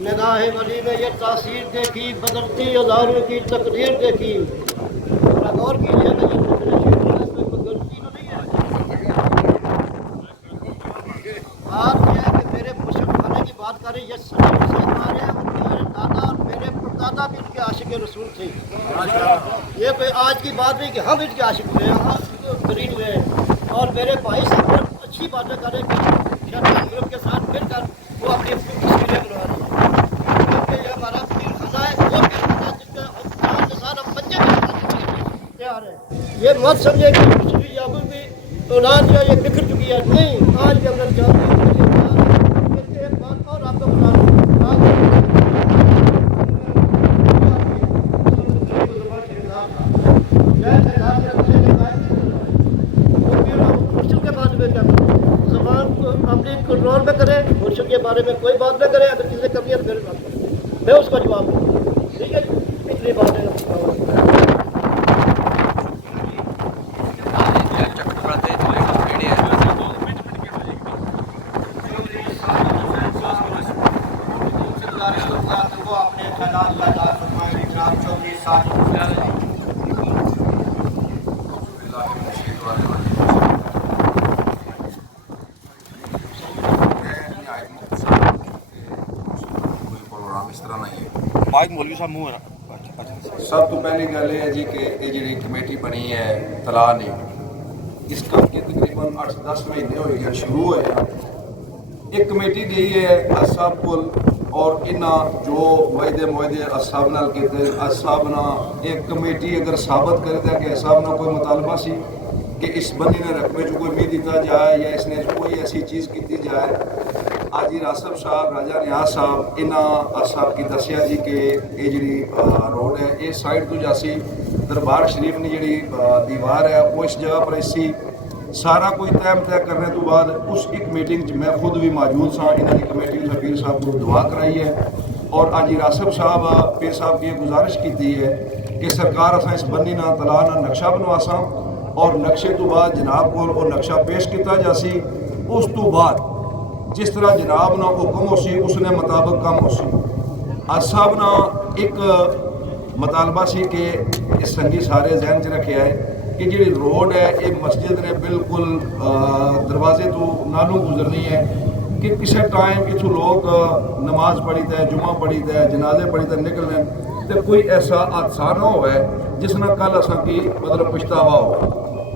نگاہ ولی نے یہ تاثیر دیکھی، بدلتی ہزاروں کی تقدیر دیکھی۔ غور کیجیے کہ یہ اس میں کوئی غلطی تو نہیں ہے۔ بات یہ ہے کہ میرے مرشد خانے کی بات کریں، یہ سچے سے ہمارے ہیں، اور میرے دادا اور میرے پردادا بھی ان کے عاشق رسول تھے۔ یہ کوئی آج کی بات نہیں کہ ہم ان کے عاشق ہوئے، ہم قریب ہوئے، اور میرے بھائی سے بہت اچھی باتیں کریں کہ شرعی گروپ کے ساتھ مل کر وہ اپنی اپنی تصویریں بنا رہے ہیں، کیونکہ یہ ہمارا پیر خانہ ہے، وہ پیر خانہ جس کے افغان کے ساتھ ہم بچے بھی تیار ہیں۔ یہ مت سمجھے کہ مصری یعقوب بھی اولاد جو ہے یہ بکھر چکی ہے، نہیں، آج بھی ہم چاہتے ہیں کہ ایک بات اور آپ کو بتا دوں، زبان کو اپنی کنٹرول میں کرے، مرشد کے بارے میں کوئی بات نہ کرے، اگر کسی نے کرنی ہے تو میرے بات کرے، میں اس کا جواب دوں، ٹھیک ہے؟ اتنی باتیں وہ اپنے خیالات کا اظہار فرمائیں۔ جناب چودھری صاحب سب تو پہلی گل یہ ہے جی کہ یہ جی کمیٹی بنی ہے تلا نہیں، ਇਸ ਕਰਕੇ ਤਕਰੀਬਨ 8-10 ਮਹੀਨੇ ਹੋਏ ਗਿਆ ਸ਼ੁਰੂ ਹੋਏ ਆ। ਇੱਕ ਕਮੇਟੀ ਗਈ ਹੈ ਅਸਾਬ ਕੋਲ ਔਰ ਇਹਨਾਂ ਜੋ ਵਾਅਦੇ ਮੁਆਹਦੇ ਅਸਾਬ ਨਾਲ ਕੀਤੇ ਅਸਾਬ ਨਾਲ ਇੱਕ ਕਮੇਟੀ ਅਗਰ ਸਾਬਤ ਕਰਦਾ ਕਿ ਅਸਾਬ ਨਾਲ ਕੋਈ ਮੁਤਾਲਬਾ ਸੀ ਕਿ ਇਸ ਬੰਦੇ ਨੇ ਰਕਬੇ 'ਚ ਕੋਈ ਉਮੀਦ ਦਿੱਤਾ ਜਾਏ ਜਾਂ ਇਸਨੇ ਕੋਈ ਐਸੀ ਚੀਜ਼ ਕੀਤੀ ਜਾਏ। ਅੱਜ ਹੀ ਰਾਸਬ ਸਾਹਿਬ ਰਾਜਾ ਨਿਆਜ਼ ਸਾਹਿਬ ਇਹਨਾਂ ਸਾਹਿਬ ਕੀ ਦੱਸਿਆ ਜੀ ਕਿ ਇਹ ਜਿਹੜੀ ਰੋਡ ਹੈ ਇਹ ਸਾਈਡ ਤੋਂ ਜਾਸੀ ਦਰਬਾਰ ਸ਼ਰੀਫ ਦੀ ਜਿਹੜੀ ਦੀਵਾਰ ਹੈ ਉਹ ਇਸ ਜਗ੍ਹਾ ਪਰ ਸੀ। ਸਾਰਾ ਕੋਈ ਤੈਅ ਕਰਨੇ ਤੋਂ ਬਾਅਦ ਉਸ ਇੱਕ ਮੀਟਿੰਗ 'ਚ ਮੈਂ ਖੁਦ ਵੀ ਮੌਜੂਦ ਸਾਂ। ਇਹਨਾਂ ਦੀ ਕਮੇਟੀ ਨੇ ਫਕੀਰ ਸਾਹਿਬ ਨੂੰ ਦੁਆ ਕਰਾਈ ਹੈ ਔਰ ਅੱਜ ਹੀ ਰਾਸਬ ਸਾਹਿਬ ਪੀਰ ਸਾਹਿਬ ਦੀ ਗੁਜ਼ਾਰਿਸ਼ ਕੀਤੀ ਹੈ ਕਿ ਸਰਕਾਰ ਅਸਾਂ ਇਸ ਬੰਨੀ ਨਾਲ ਤਲਾ ਨਾਲ ਨਕਸ਼ਾ ਬਣਵਾਸਾਂ ਔਰ ਨਕਸ਼ੇ ਤੋਂ ਬਾਅਦ ਜਨਾਬ ਕੋਲ ਉਹ ਨਕਸ਼ਾ ਪੇਸ਼ ਕੀਤਾ ਜਾਸੀ। ਉਸ ਤੋਂ ਬਾਅਦ ਜਿਸ ਤਰ੍ਹਾਂ ਜਨਾਬ ਨਾਲ ਹੁਕਮ ਹੋ ਸੀ ਉਸਨੇ ਮੁਤਾਬਕ ਕੰਮ ਹੋ ਸੀ। ਅੱਜ ਸਾਹਿਬ ਨਾਲ ਇੱਕ ਮਤਾਲਬਾ ਸੀ ਕਿ ਇਹ ਸੰਗੀ ਸਾਰੇ ਜ਼ਹਿਨ 'ਚ ਰੱਖਿਆ ਹੈ ਕਿ ਜਿਹੜੀ ਰੋਡ ਹੈ ਇਹ ਮਸਜਿਦ ਨੇ ਬਿਲਕੁਲ ਦਰਵਾਜ਼ੇ ਤੋਂ ਨਾਲੋਂ ਗੁਜ਼ਰਨੀ ਹੈ ਕਿ ਕਿਸੇ ਟਾਈਮ ਇੱਥੋਂ ਲੋਕ ਨਮਾਜ਼ ਪੜ੍ਹੀ ਤੇ ਜੁਮਾ ਪੜ੍ਹੀ ਤੇ ਜਨਾਜ਼ੇ ਪੜ੍ਹੀ ਤੇ ਨਿਕਲਣ ਤੇ ਕੋਈ ਐਸਾ ਹਾਦਸਾ ਨਾ ਹੋਵੇ ਜਿਸ ਨਾਲ ਕੱਲ ਅਸਾਂ ਕੀ ਮਤਲਬ ਪਛਤਾਵਾ ਹੋ।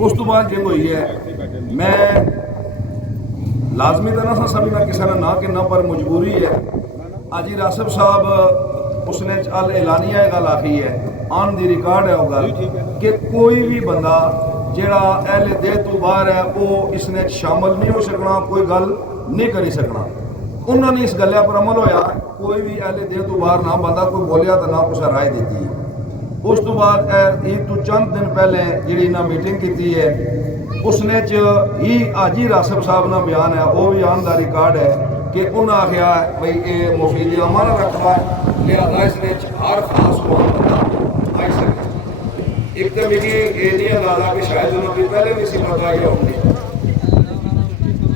ਉਸ ਤੋਂ ਬਾਅਦ ਜਿੰਗ ਹੋਈ ਹੈ ਮੈਂ ਲਾਜ਼ਮੀ ਤਾਂ ਨਾ ਸਭੀ ਨਾਲ ਕਿਸੇ ਨਾਲ ਨਾ ਕਿ ਨਾ ਪਰ ਮਜਬੂਰੀ ਹੈ। ਅੱਜ ਹੀ ਰਾਸਬ ਸਾਹਿਬ ਉਸਨੇ ਅਲ ਐਲਾਨੀਆ ਗੱਲ ਆਖੀ ਹੈ ਆਨ ਦੀ ਰਿਕਾਰਡ ਹੈ ਉਹ ਗੱਲ ਕਿ ਕੋਈ ਵੀ ਬੰਦਾ ਜਿਹੜਾ ਅਹਿਲੇ ਦੇਹ ਤੋਂ ਬਾਹਰ ਹੈ ਉਹ ਇਸ ਨੇ ਸ਼ਾਮਲ ਨਹੀਂ ਹੋ ਸਕਣਾ, ਕੋਈ ਗੱਲ ਨਹੀਂ ਕਰੀ ਸਕਣਾ। ਉਹਨਾਂ ਨੇ ਇਸ ਗੱਲਾਂ ਪਰ ਅਮਲ ਹੋਇਆ ਕੋਈ ਵੀ ਅਹਿਲੇ ਦੇਹ ਤੋਂ ਬਾਹਰ ਨਾ ਬੰਦਾ ਕੋਈ ਬੋਲਿਆ ਤਾਂ ਨਾ ਕੁਛ ਰਾਏ ਦਿੱਤੀ। ਉਸ ਤੋਂ ਬਾਅਦ ਈਦ ਤੋਂ ਚੰਦ ਦਿਨ ਪਹਿਲੇ ਜਿਹੜੀ ਨਾ ਮੀਟਿੰਗ ਕੀਤੀ ਹੈ ਉਸਨੇ ਚ ਹੀ ਅੱਜ ਹੀ ਰਾਸਬ ਸਾਹਿਬ ਨਾਲ ਬਿਆਨ ਹੈ ਉਹ ਵੀ ਆਨ ਦਾ ਰਿਕਾਰਡ ਹੈ ਕਿ ਉਹਨਾਂ ਆਖਿਆ ਬਈ ਇਹ ਮੁਫੀਦ ਅਮਨ ਰਕਬਾ ਲਿਹਾਜ਼ਾ ਇਸ ਨੇ ਹਰ ਖਾਸ ਹੋਣ ਆਈ ਸਕੇ। ਇੱਕ ਤਾਂ ਮੇਰੀ ਇਹ ਨਹੀਂ ਅੰਦਾਜ਼ਾ ਕਿ ਸ਼ਾਇਦ ਉਹਨਾਂ ਨੂੰ ਪਹਿਲੇ ਵੀ ਸੀ ਪਤਾ ਕਿ ਹੋਣੀ।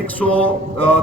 100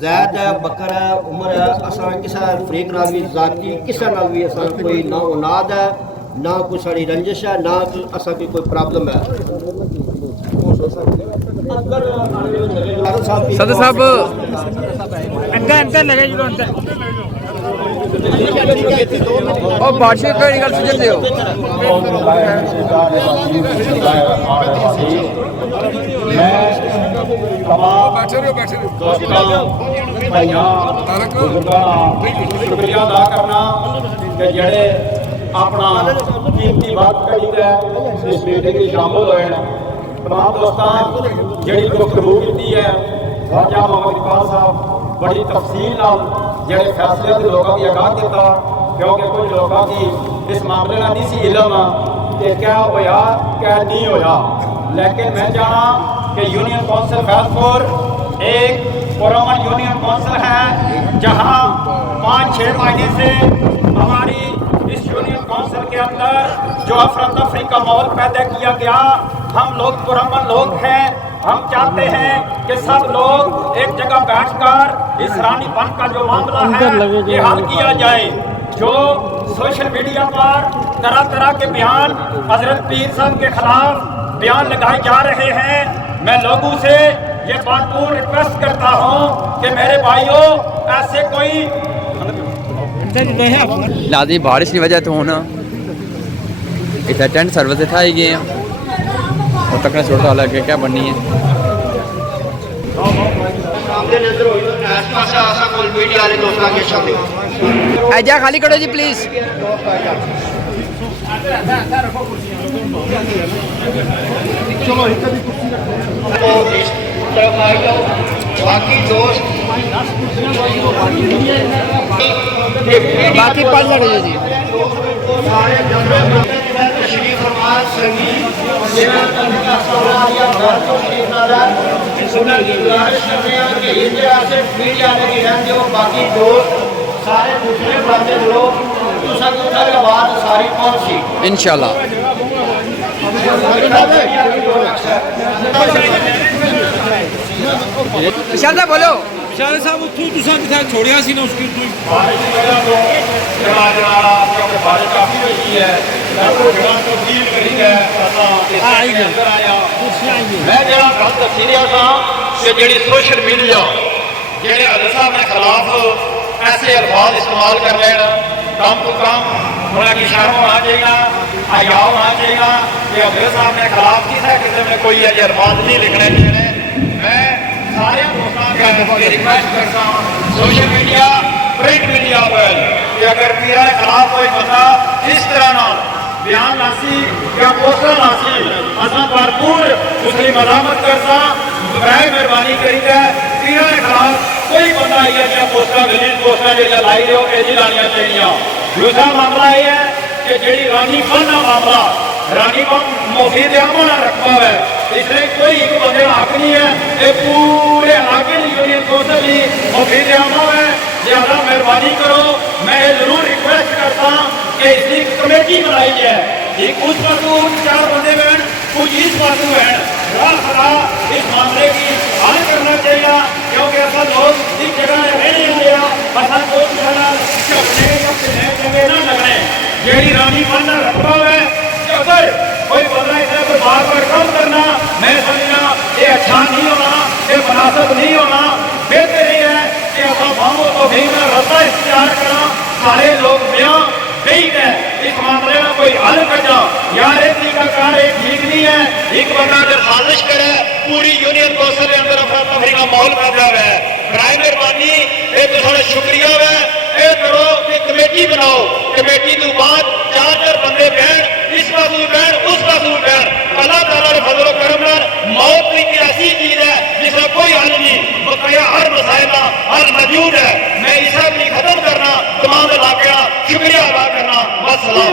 زید ہے بکر ہے عمر ہے اساں کسا فریق نال بھی ذاتی کسا نال بھی اساں کوئی نہ اولاد ہے نہ کوئی ساری رنجش ہے نہ اساں کی کوئی پرابلم ہے صدر صاحب اور بادشاہ کا نکل سجن دیو شکریہ ادا کرنا کہ جڑے اپنا قیمتی وقت کری ہے اس میٹنگ میں شامل ہوئے تمام دوستان جڑی گفتگو کی ہے خواجہ محمد اقبال صاحب بڑی تفصیل نال جڑے فیصلے سے لوگوں کی آگاہ دیتا کیونکہ کچھ لوگوں کی اس معاملے میں نہیں سی علم کہ کیا ہویا کیا نہیں ہویا لیکن میں جانا کہ یونین کونسل فیض پور ایک پرامن یونین کونسل ہے جہاں 5-6 مہینے سے ہماری اس یونین کونسل کے اندر جو افراتفری کا ماحول پیدا کیا گیا ہم لوگ پرامن لوگ ہیں ہم چاہتے ہیں کہ سب لوگ ایک جگہ بیٹھ کر اس رانی بن کا جو معاملہ ہے یہ حل کیا جائے جو سوشل میڈیا پر طرح طرح کے بیان حضرت پیر صاحب کے خلاف بیان لگائے جا رہے ہیں میں لوگوں سے یہ بات کو ریکویسٹ کرتا ہوں کہ میرے بھائیوں ایسے کوئی لازمی بارش کی وجہ تو ہونا اتنا ٹینٹ سروس تھا ہی گئے ہیں اور تکنا چھوڑتا والا کہ کیا بننی ہے ایجا خالی کرو جی پلیز باقی پڑھ لگے جی تشریف فرمان سنگی باقی دوست سارے دوسرے بندے لوگ ساری پہنچی انشاءاللہ انشاءاللہ بولو شاہ صاحب اتوں تساں کتھا چھوڑیا سی نا اس کی سوشل میڈیا جہے حضرت صاحب کے خلاف ایسے الفاظ استعمال کر رہے ہیں کم تو کم انہیں کی شرم ہونا چاہیے حیا ہونا چاہیے کہ حضرت صاحب کے خلاف کسی قسم میں کوئی ایسے الفاظ نہیں لکھنے چاہیے میں سارے دوستوں کا ریکویسٹ کرتا ہوں سوشل میڈیا پرنٹ میڈیا پر کہ اگر پیرا کے خلاف کوئی بندہ اس طرح نہ بیان ناسی یا پوسٹر ناسی اصل بھرپور اس کی مذمت کرتا برائے مہربانی کری ہے پیرا کے خلاف کوئی بندہ یہ پوسٹر ریلیز پوسٹر جو لائی ہو یہ لانیاں چاہیے دوسرا معاملہ یہ ہے کہ جی رانی پن کا معاملہ رانی پن مفید امن رکھا ہے اس لیے کوئی ایک بندے کا حق نہیں ہے یہ پورے علاقے کی یونین کونسل ہی مفید امن ہے لہٰذا مہربانی کرو میں ضرور ریکویسٹ کرتا ہوں کہ اس کی کمیٹی بنائی جائے ایک اس پاسو 4 بندے بہن کچھ اس پاسو بہن راہ خدا اس معاملے کی حل کرنا چاہیے کیونکہ ایسا لوگ اس جگہ رہنے آیا اصل کوئی جگہ نہ لگنے جیڑی رانی پن رکھا ہے کہ اگر کوئی بندہ اتنا کوئی بار بار کام کرنا میں سمجھنا یہ اچھا نہیں ہونا یہ مناسب نہیں ہونا بہتر یہ ہے کہ اپنا بھاؤں کو بھی میں رستہ اختیار کرنا سارے لوگ میاں نہیں ہے اس معاملے میں کوئی حل کرنا یار یہ طریقہ کار ٹھیک نہیں ہے ایک بندہ اگر سازش کرے پوری یونین کونسل کے اندر افراتفری کا ماحول پیدا ہوا ہے برائے مہربانی یہ تو تھوڑا شکریہ ہے یہ کرو کہ کمیٹی بناؤ کمیٹی تو بعد 4 بندے بیٹھ اس پاسو بیٹھ اس پاسو بیٹھ اللہ تعالیٰ نے فضل و کرم موت بھی ایسی چیز ہے جس کا کوئی حل نہیں بقایا ہر مسائل کا حل موجود ہے میں اسے بھی ختم کرنا تمام علاقے کا شکریہ ادا کرنا والسلام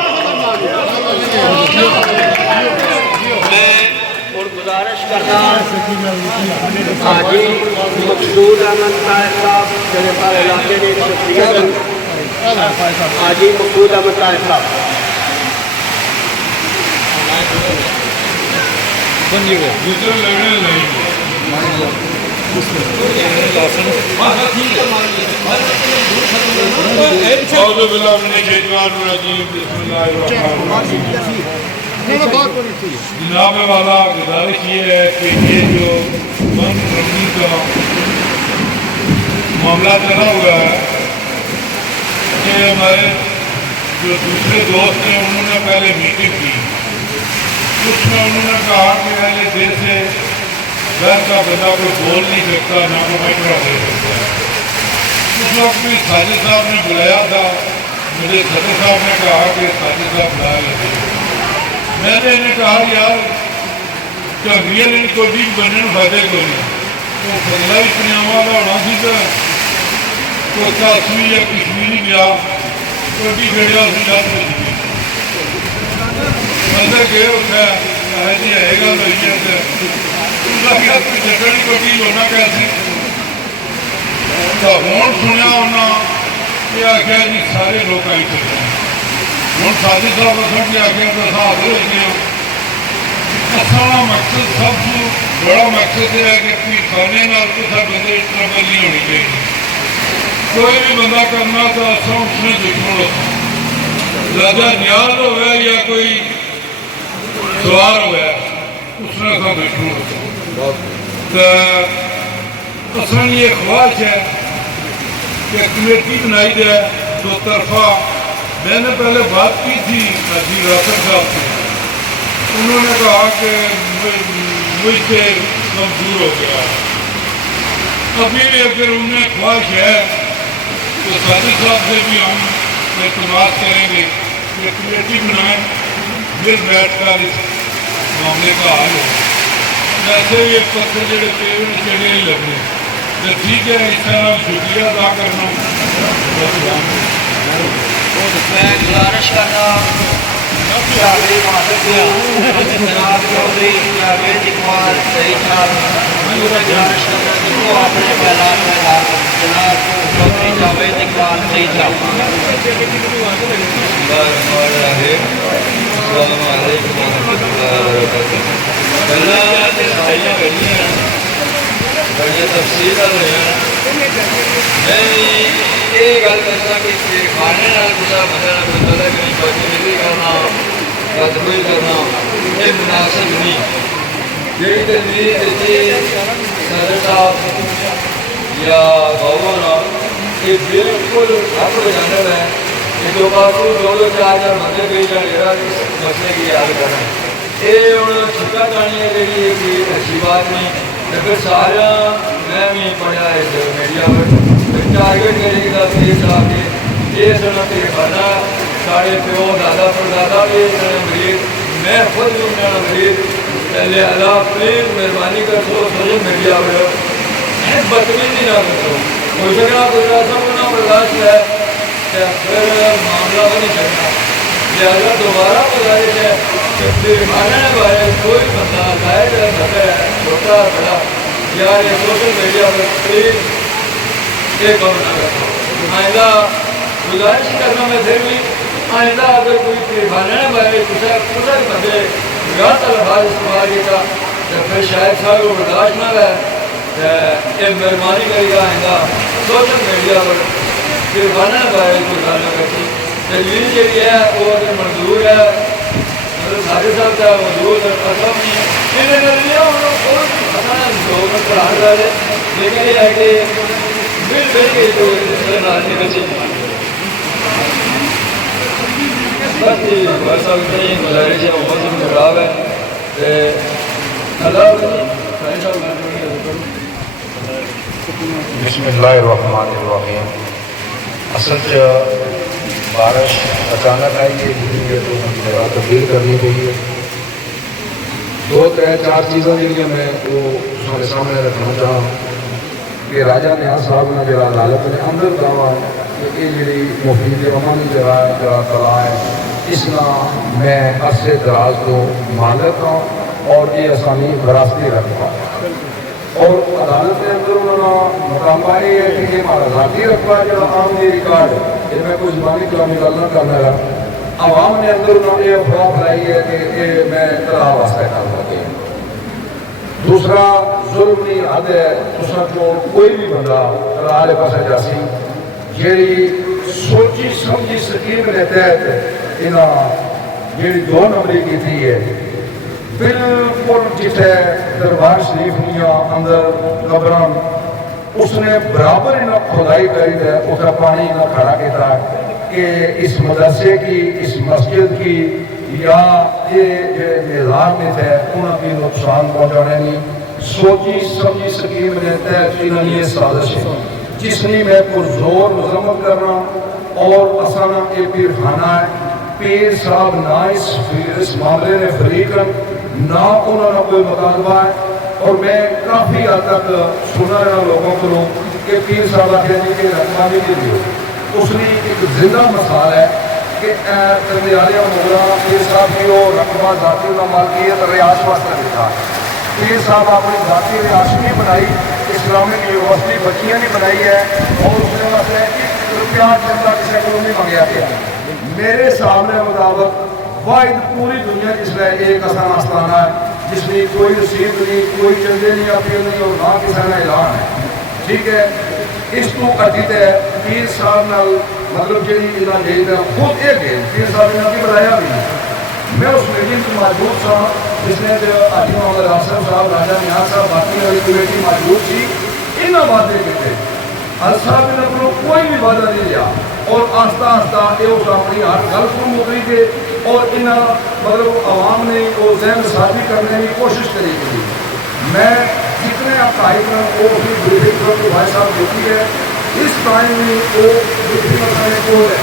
اور گزارش کرنا حاجی مقصود احمد طاہر صاحب میرے سارے علاقے میں شخصیت حاجی مقصود احمد طاہر صاحب دوسرے جناب والا گزارش یہ ہے کہ یہ جو من رنگی کا معاملہ چلا ہوا ہے کہ ہمارے جو دوسرے دوست ہیں انہوں نے پہلے میٹنگ کی، اس میں انہوں نے کہا کہ اہل دل سے گھر کا بندہ کوئی بول نہیں سکتا، نہ کوئی مشورہ دے سکتا ہے۔ اس وقت بھی ساجد صاحب نے بلایا تھا، مجھے صدر صاحب نے کہا کہ ساجد صاحب بلا لیتے، میں نے انہیں کہا یار ریئل ان کو بھی بننے میں فائدے کو نہیں تو فضلہ اتنے آواز ہونا سی تو کوئی کاسوی یا کشمیری گیا کوئی بھی گھڑیا اسی جات میں سی بندے گئے اٹھا ہے جی آئے گا تو یہ ان کا کیا جگڑی کوئی ہونا کیسی تو ہوں سنیا ہونا یہ آخیا جی سارے لوگ آئی چکے ہوں ساجد صاحب اصل کی آخیا تو حاضر ہو گئے اصل مقصد سب سے بڑا مقصد یہ ہے کہ خانے کسی بندے اس طرح نہیں ہونی چاہیے، کوئی بھی بندہ کرنا تو اصل اس میں دشمن ہوتا زیادہ نیاز ہوا یا کوئی سوار ہوا اس میں اصل دشمن ہوتا تو اصل یہ خواہش ہے کہ کمیٹی بنائی جائے دو طرفہ۔ میں نے پہلے بات کی تھی نذیر راسر صاحب سے، انہوں نے کہا کہ مجھ سے کمزور ہو گیا، ابھی بھی اگر انہیں خواہش ہے تو ساجد صاحب سے بھی ہم اعتماد کریں گے کہ کمیٹی بنائیں، مل بیٹھ کر اس معاملے کا حل ہو۔ ویسے یہ پتھر جڑے پیڑ چڑھے نہیں لگنے تو ٹھیک ہے، اس طرح شکریہ ادا کرنا۔ میں گزارش کرنا جناب چودھری جاوید اقبال سعید صاحب گزارش کرنا کہ وہ اپنے خیالات میں جناب چودھری جاوید اقبال سعید صاحب۔ السلام علیکم ورحمۃ اللہ وبرکاتہ۔ بڑی تفصیل میں یہ گل کرنا کہ کھانے کسی بندے کوئی طلب نہیں، بدمزی کرنا بدگوئی کرنا یہ مناسب نہیں۔ جی تجویز دیتی صدر صاحب یا گورنر یہ بالکل حق و جانب ہے کہ جو باتوں دو چار بندے گئی جانا اس مسئلے کی حل کرنا یہ ہوں چھکا کرنی ہے جی کوئی اچھی بات نہیں۔ پھر سارا میں بھی پڑھا ہے میڈیا پر ٹارگیٹ کرے گا پیش آ کے یہ سنا کہ کھانا سارے پیو دادا پر دادا بھی مریض، میں خود بھی میرا مریض، پہلے اللہ پلیز مہربانی کر سو سوچو میڈیا پر بدتمیزی نہ کرو، ہو سکنا کوئی ایسا ہونا برداشت ہے کہ پھر معاملہ بھی نہیں چلنا۔ لہٰذا دوبارہ گزارش ہے کہ پیمانے والے کوئی بندہ ظاہر ہے بغیر ہے چھوٹا بڑا یار یہ سوشل میڈیا پر پلیز یہ کام نہ کرتا۔ آئندہ گزارش کرنا میں پھر بھی آئندہ اگر کوئی پیمانے والے کسی بندے غلط الفاظ استعمال کیا تو پھر شاید سارے کو برداشت نہ رہے، یہ مہربانی کرے گا آئندہ سوشل میڈیا پر پیمانے والے کوئی گل نہ کرتی۔ تجویز جی ہے وہ اگر منظور ہے ساجد صاحب کا موجود پسند نہیں ہے یہ نظریہ پڑھا رہا ہے، لیکن یہ ہے کہ مل مل کے جو بچے بس بھائی صاحب اتنی گزارش ہے، موسم خراب ہے اللہ بسم اللہ الرحمن الرحیم۔ اصل بارش اچانک آئی ہے تو جگہ تبدیل کرنی پڑی ہے۔ دو چار چیزیں جنہیں میں وہ تمہارے سامنے رکھنا چاہوں کہ راجہ نیاز صاحب نے جڑا عدالت نے اندر دعویٰ کہ یہ جڑی مفید امن جڑا کلا ہے اس کا میں عرصے دراز کو مالک ہوں اور یہ آسانی وراثتی رکھتا ہوں، اور عدالت کے اندر انہوں نے مقامہ یہ ہے کہ یہ ہمارا ذاتی رقبہ جو عام یہ ریکارڈ یہ میں کوئی زبانی کلامی گل نہ کرنا رہا، عوام نے اندر انہوں نے یہ افواہ پھیلائی ہے کہ یہ میں طرح واسطے کر لگے۔ دوسرا ظلم نہیں حد ہے تساں جو کوئی بھی بندہ رالے پاسے جاسی جیڑی سوچی سمجھی سکیم نے تحت انہاں جیڑی 2 نمبری کی تھی ہے بالکل جتھے دربار شریف نیا اندر قبران اس نے برابر انہاں کھدائی کری ہے اتنا پانی نہ کھڑا کیتا کہ اس مدرسے کی اس مسجد کی یا یہ میدان میں تھے انہوں کی نقصان پہنچانے نہیں سوچی سمجھی سکیم نے تحت انہوں یہ سازش ہے جس نے میں پرزور مذمت کرنا اور اسانا اے پیر خانہ ہے پیر صاحب نہ اس معاملے نے فریقن نہ انہوں نے کوئی مطالبہ ہے اور میں کافی حد تک سنا رہا لوگوں کو کہ پیر صاحب کہنے کے رقبہ بھی نہیں دیو اس نے ایک زندہ مثال ہے کہ تندیالیہ مغرہ پیر صاحب کی وہ رقبہ ذاتی اللہ مالکیت ریاض واسطہ لکھا پیر صاحب اپنی ذاتی ریاض نہیں بنائی اسلامک یونیورسٹی بچیاں نہیں بنائی ہے اور اس نے مسئلہ روپیہ چندہ کسی کو نہیں مانگیا گیا میرے سامنے مطابق واحد پوری دنیا جس میں ایک آسان آستانہ ہے جس میں کوئی رسید نہیں کوئی چندے نہیں اپیل نہیں اور نہ کسی کا اعلان ہے ٹھیک ہے اس کو عجیت ہے پیر صاحب نال مطلب جی انہاں جیل خود ایک ہے پیر صاحب نے کی بلایا بھی میں اس میٹنگ کو موجود تھا جس نے حاجی محمد راسر صاحب راجہ نیاز صاحب باقی والی کمیٹی موجود تھی انہاں وعدے کیتے صاحب نے اپنا کوئی بھی وعدہ نہیں لیا اور آہستہ آہستہ یہ اس اپنی ہر گل کو مکری کے اور انہاں مطلب عوام نے وہ ذہن سازی کرنے کی کوشش کری تھی میں جتنے عقائد وہ اپنی بریفنگ کو بھائی صاحب دیتی ہے اس ٹائم میں وہ بریفنگ کرنے کو ہے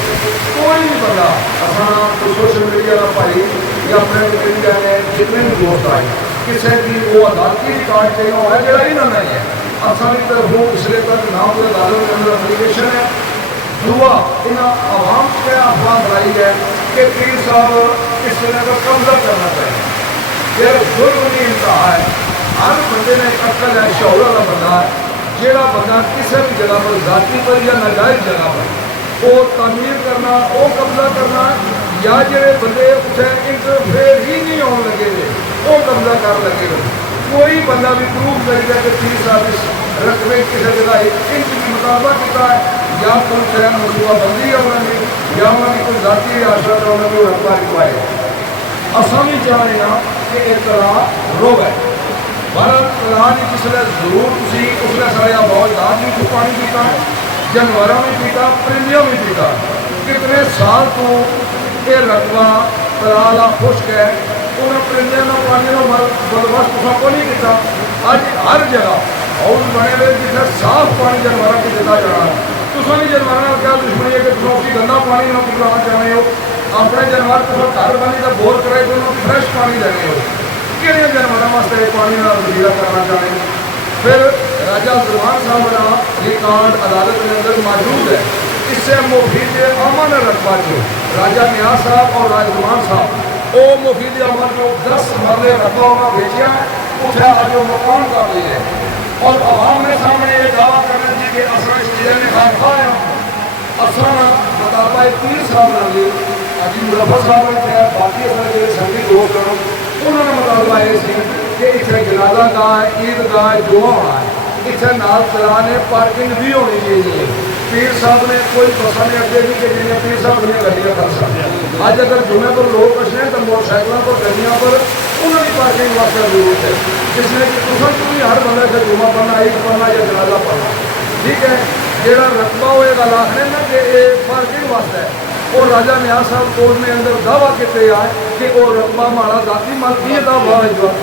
کوئی بھی بندہ اپنا سوشل میڈیا کا بھائی یا اپنے میڈیا میں جتنے بھی دوست آئے کسی کی وہ عدالتی ریکارڈ چاہیے ہوا ہے جڑا ہی نہ نہیں ہے آسانی طرف وہ اس لیے تک نام کے عدالت کے اندر اپلیکیشن ہے دعا انہیں عوام سے افواہ بنائی ہے کہ پیر صاحب اس طرح کا قبضہ کرنا چاہیے یہ ظلم نہیں انتہا ہے ہر بندے نے عقل ہے شعور والا بندہ ہے جہاں بندہ کسی بھی جگہ پر ذاتی پر یا ناجائز جگہ پر وہ تعمیر کرنا وہ قبضہ کرنا یا جڑے بندے اسے انٹرفیئر ہی نہیں ہونے لگے تھے وہ قبضہ کر لگے گا کوئی بندہ بھی پروف کرے گا کہ پیر صاحب اس رقبے کسی جگہ ایک انچ کی مطالبہ کیا ہے یا کوئی شہر منصوبہ بندی ہے انہوں نے یا انہوں نے کوئی ذاتی ریاست انہوں نے رقبہ رکھوایا اصل بھی چاہتے ہیں کہ اطلاع روگ ہے بھارت اطلاع کی جس نے ضرور تھی اس نے سارے بہت ذات بھی پانی پیتا ہے جانوروں بھی پیتا پرندیوں بھی پیتا کتنے سال تو یہ رقبہ تلا خشک ہے انہیں پرندے کا پانی کا بندوبست کو نہیں کیتا اج ہر جگہ ہاؤس بنے ہوئے جتنے صاف پانی جانوروں کو دیتا جانا ہے تصا بھی جانوروں کیا دشمنی ہے کہ تصا اسی گندا پانی نہ پلانا چاہتے ہو اپنے جانور تصا گھر پانی کا بور کرائے تو انہوں فریش پانی دینے ہو کہڑے جانوروں واسطے پانی کا وسیلہ کرنا چاہتے ہیں پھر راجہ زبان صاحب کا ریکارڈ عدالت کے اندر موجود ہے اس سے مفید امن رقبہ جو راجہ نیاز صاحب اور راجہ زبان صاحب وہ مفید امن کو 10 مرلے رقبہ کا بیچیا ہے اتنا آج وہ مقام کا بھی ہے اور عوام نے سامنے یہ دعویٰ کرنا چاہیے کہ اصل اس چیزیں میں خان خواہ ہیں اصل مطالبہ پیر صاحب نے لی حاجی مظفر صاحب نے کیا باقی اصل کے سنگی دوست کرو انہوں نے مطالبہ یہ سی کہ اتنے جنازہ گاہ عید گاہ جو ہونا ہے اتنے نال چلانے پارکنگ بھی ہونی چاہیے پیر صاحب نے کوئی بسا نے اگے بھی کہ جنہیں پیر صاحب نے گڈیاں کر سکتے اج اگر جمعے پر لوگ پچھنے تو موٹر سائیکلوں پر گڈیاں پر انہوں کی پارکنگ واسطے ضرورت ہے جس نے کہ تصل بھی ہر بندے سے جمعہ پڑھنا عید پڑھنا یا جنازہ پڑھنا ٹھیک ہے جہاں رقبہ ہوئے گا آخر نا کہ یہ پارکنگ واسطے ہے اور راجہ نیاز صاحب کورٹ میں اندر دعویٰ کیتے آئے کہ وہ رقبہ ہمارا ذاتی مالکیت کا باوجود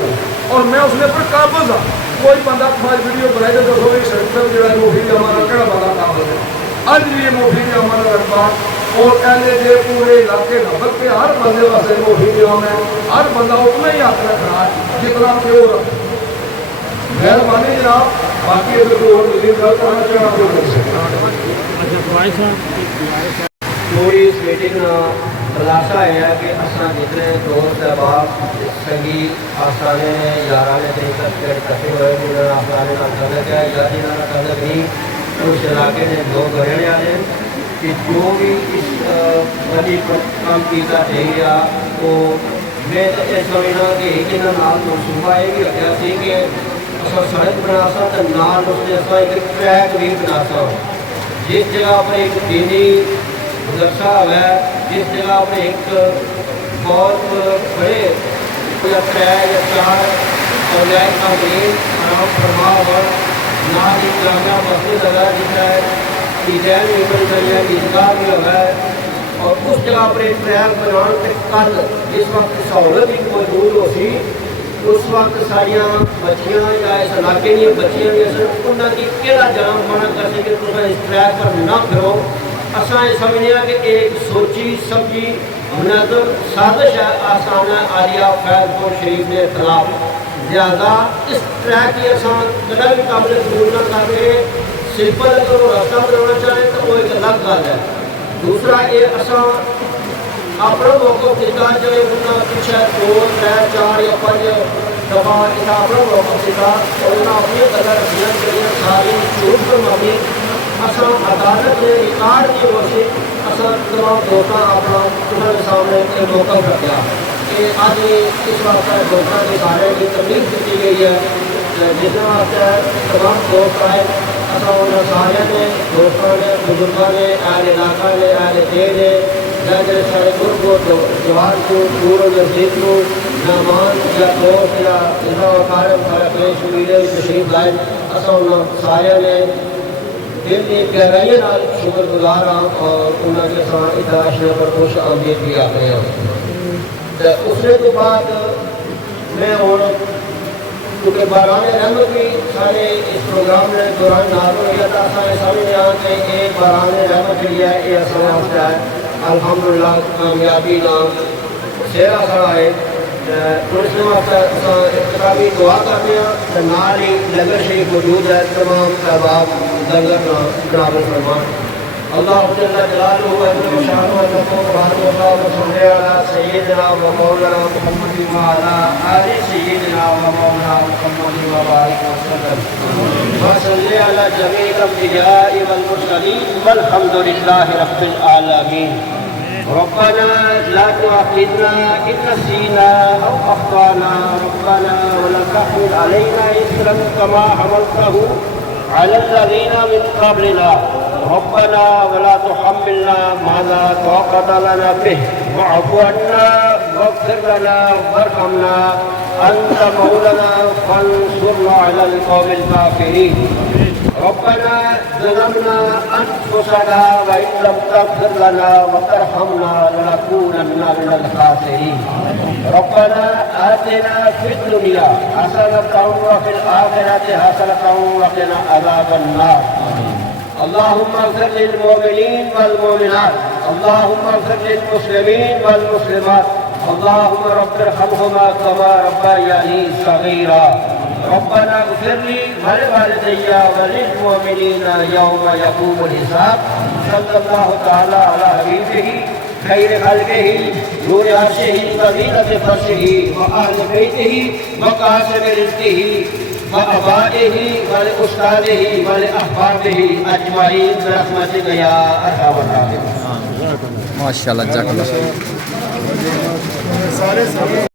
اور میں اس نے پر قابض ہوں کوئی بندہ پانچ ویڈیو بنائے تو دسو ایک سرٹیفکیٹ جو ہے مفید ہمارا کہڑا بندہ قابض ہے اج بھی یہ مفید ہمارا رقبہ اور ایسے جی پورے علاقے کا بلکہ ہر بندے واسطے مفید ہم ہے ہر بندہ اتنا ہی ہاتھ رکھنا ہے جتنا کہ وہ رکھے مہربانی جناب باقی اگر کوئی اور مزید گل کرنا چاہنا تو کر سکتے پوری اس میٹنگ کا خلاصہ یہ ہے کہ اصل جتنے دوست احباب سنگیت آستانے یارانے دن تک کٹھے ہوئے جنہوں آستانے کا تعلق ہے یا جنہوں کا تعلق نہیں اس علاقے نے لوگ رہنے والے کہ جو بھی اس بڑی کام کیتا چاہیے وہ میں یہ سمجھنا کہ ایک نام منصوبہ یہ بھی رکھا سی کہ اصل سڑک بنا سا تو نال اس نے اصل ایک ٹریک بھی بنا سا جس جگہ پر ایک دینی مدرسہ ہے جس جگہ پر ایک بہت بڑے یا 3 یا 4 اور تعلیم آرام فرما ہوا نہ ہی جامعہ مسجد ہے جس ہے ڈیزائن بھی بن رہی ہے عیدگاہ بھی ہے اور اس جگہ پر ایک ٹریک بنانے کے کل جس وقت سہولت بھی موجود ہو سی اس وقت ساریا بچیاں یا اس علاقے دیا بچیاں بھی اصل انہوں کی کہڑا جام منع کر سکے تو اس ٹریک پر نہ پھرو اصل یہ سمجھنے کہ ایک سوچی سمجھی منظم سازش ہے آسانہ عالیہ فیض پور شریف کے خلاف زیادہ اس ٹریک کی آسان جگہ بھی قابل قبول نہ کر کے سمپل اگر وہ راستہ بنانا چاہیں تو وہ ایک الگ گل ہے دوسرا یہ آسان اپنا موقف دیتا جائے انہیں پیچھے 2 3 4 یا 5 دفعہ یہ اپنا موقف دیتا اور انہیں اپنی قدر رکھنا چاہیے ساری جھوٹ پر مبنی اصل عدالت نے ریکارڈ کی وجہ اصل تمام دوستوں اپنا انہوں کے سامنے موقف رکھا کہ آج اس وقت دوستوں کے سارے کی تکلیف دیتی گئی ہے جس واسطے تمام دوست آئے اصل انہوں سارے نے دوستوں نے بزرگوں نے اہل علاقہ نے اہل دیر نے جیسے سارے گروپ کو جوان کو پورو نزدیک کو مہمان یا دوست یا کارم سارے پیش میلے تشریف لائے اصل انہوں سارے نے دل کی گہرائی نال شکر گزار ہاں اور انہوں کے ساتھ ادارشن پر خوش آمدید بھی آتے ہیں اس کے بعد میں ہوں کیونکہ باران رحمت بھی سارے اس پروگرام نے دوران نال ہو گیا تھا سارے سامنے آ کے ایک باران رحمت بھی ہے یہ اصل واسطہ ہے الحمدللہ کامیابی نام سیرا سڑا ہے اس واسطے ابتدائی دعا کرتے ہیں نال ہی لنگر شریف موجود ہے تمام احباب لنگر برابر فرمان اللہ جل جلالہ و شانہ و تبارک و تعالی صلی علی سیدنا و مولانا محمد و علی آل سیدنا و مولانا محمد و بارک وسلم وصلی علی جمیع الانبیاء والمرسلین والحمد للہ رب العالمین ربنا لا تؤاخذنا إن نسينا أو أخطأنا ربنا ولا تحمل علينا إصرا كما حملته على الذين من قبلنا ربنا ولا تحملنا ما لا طاقة لنا به واعف عنا واغفر لنا وارحمنا أنت مولانا فانصرنا على القوم الكافرين ربنا ظلمنا أنفسنا وإن لم تغفر لنا وترحمنا لنكونن من الخاسرين ربنا آتنا في الدنيا حسنة وفي الآخرة حسنة وقنا عذاب النار اللهم اغفر للمؤمنين والمؤمنات اللهم اغفر للمسلمين والمسلمات اللهم رب ارحمهما كما ربياني صغيرا ربنا اغفر لي ولوالدي وللمؤمنين يوم يقوم الحساب صلى الله تعالى على حبيبه خير خلقه نور عرشه وزينة فرشه وأهل بيته وقاسم رزقه وآبائه ولأستاذه ولأحبابه أجمعين برحمتك يا أرحم الراحمين ماشاءاللہ جزاک اللہ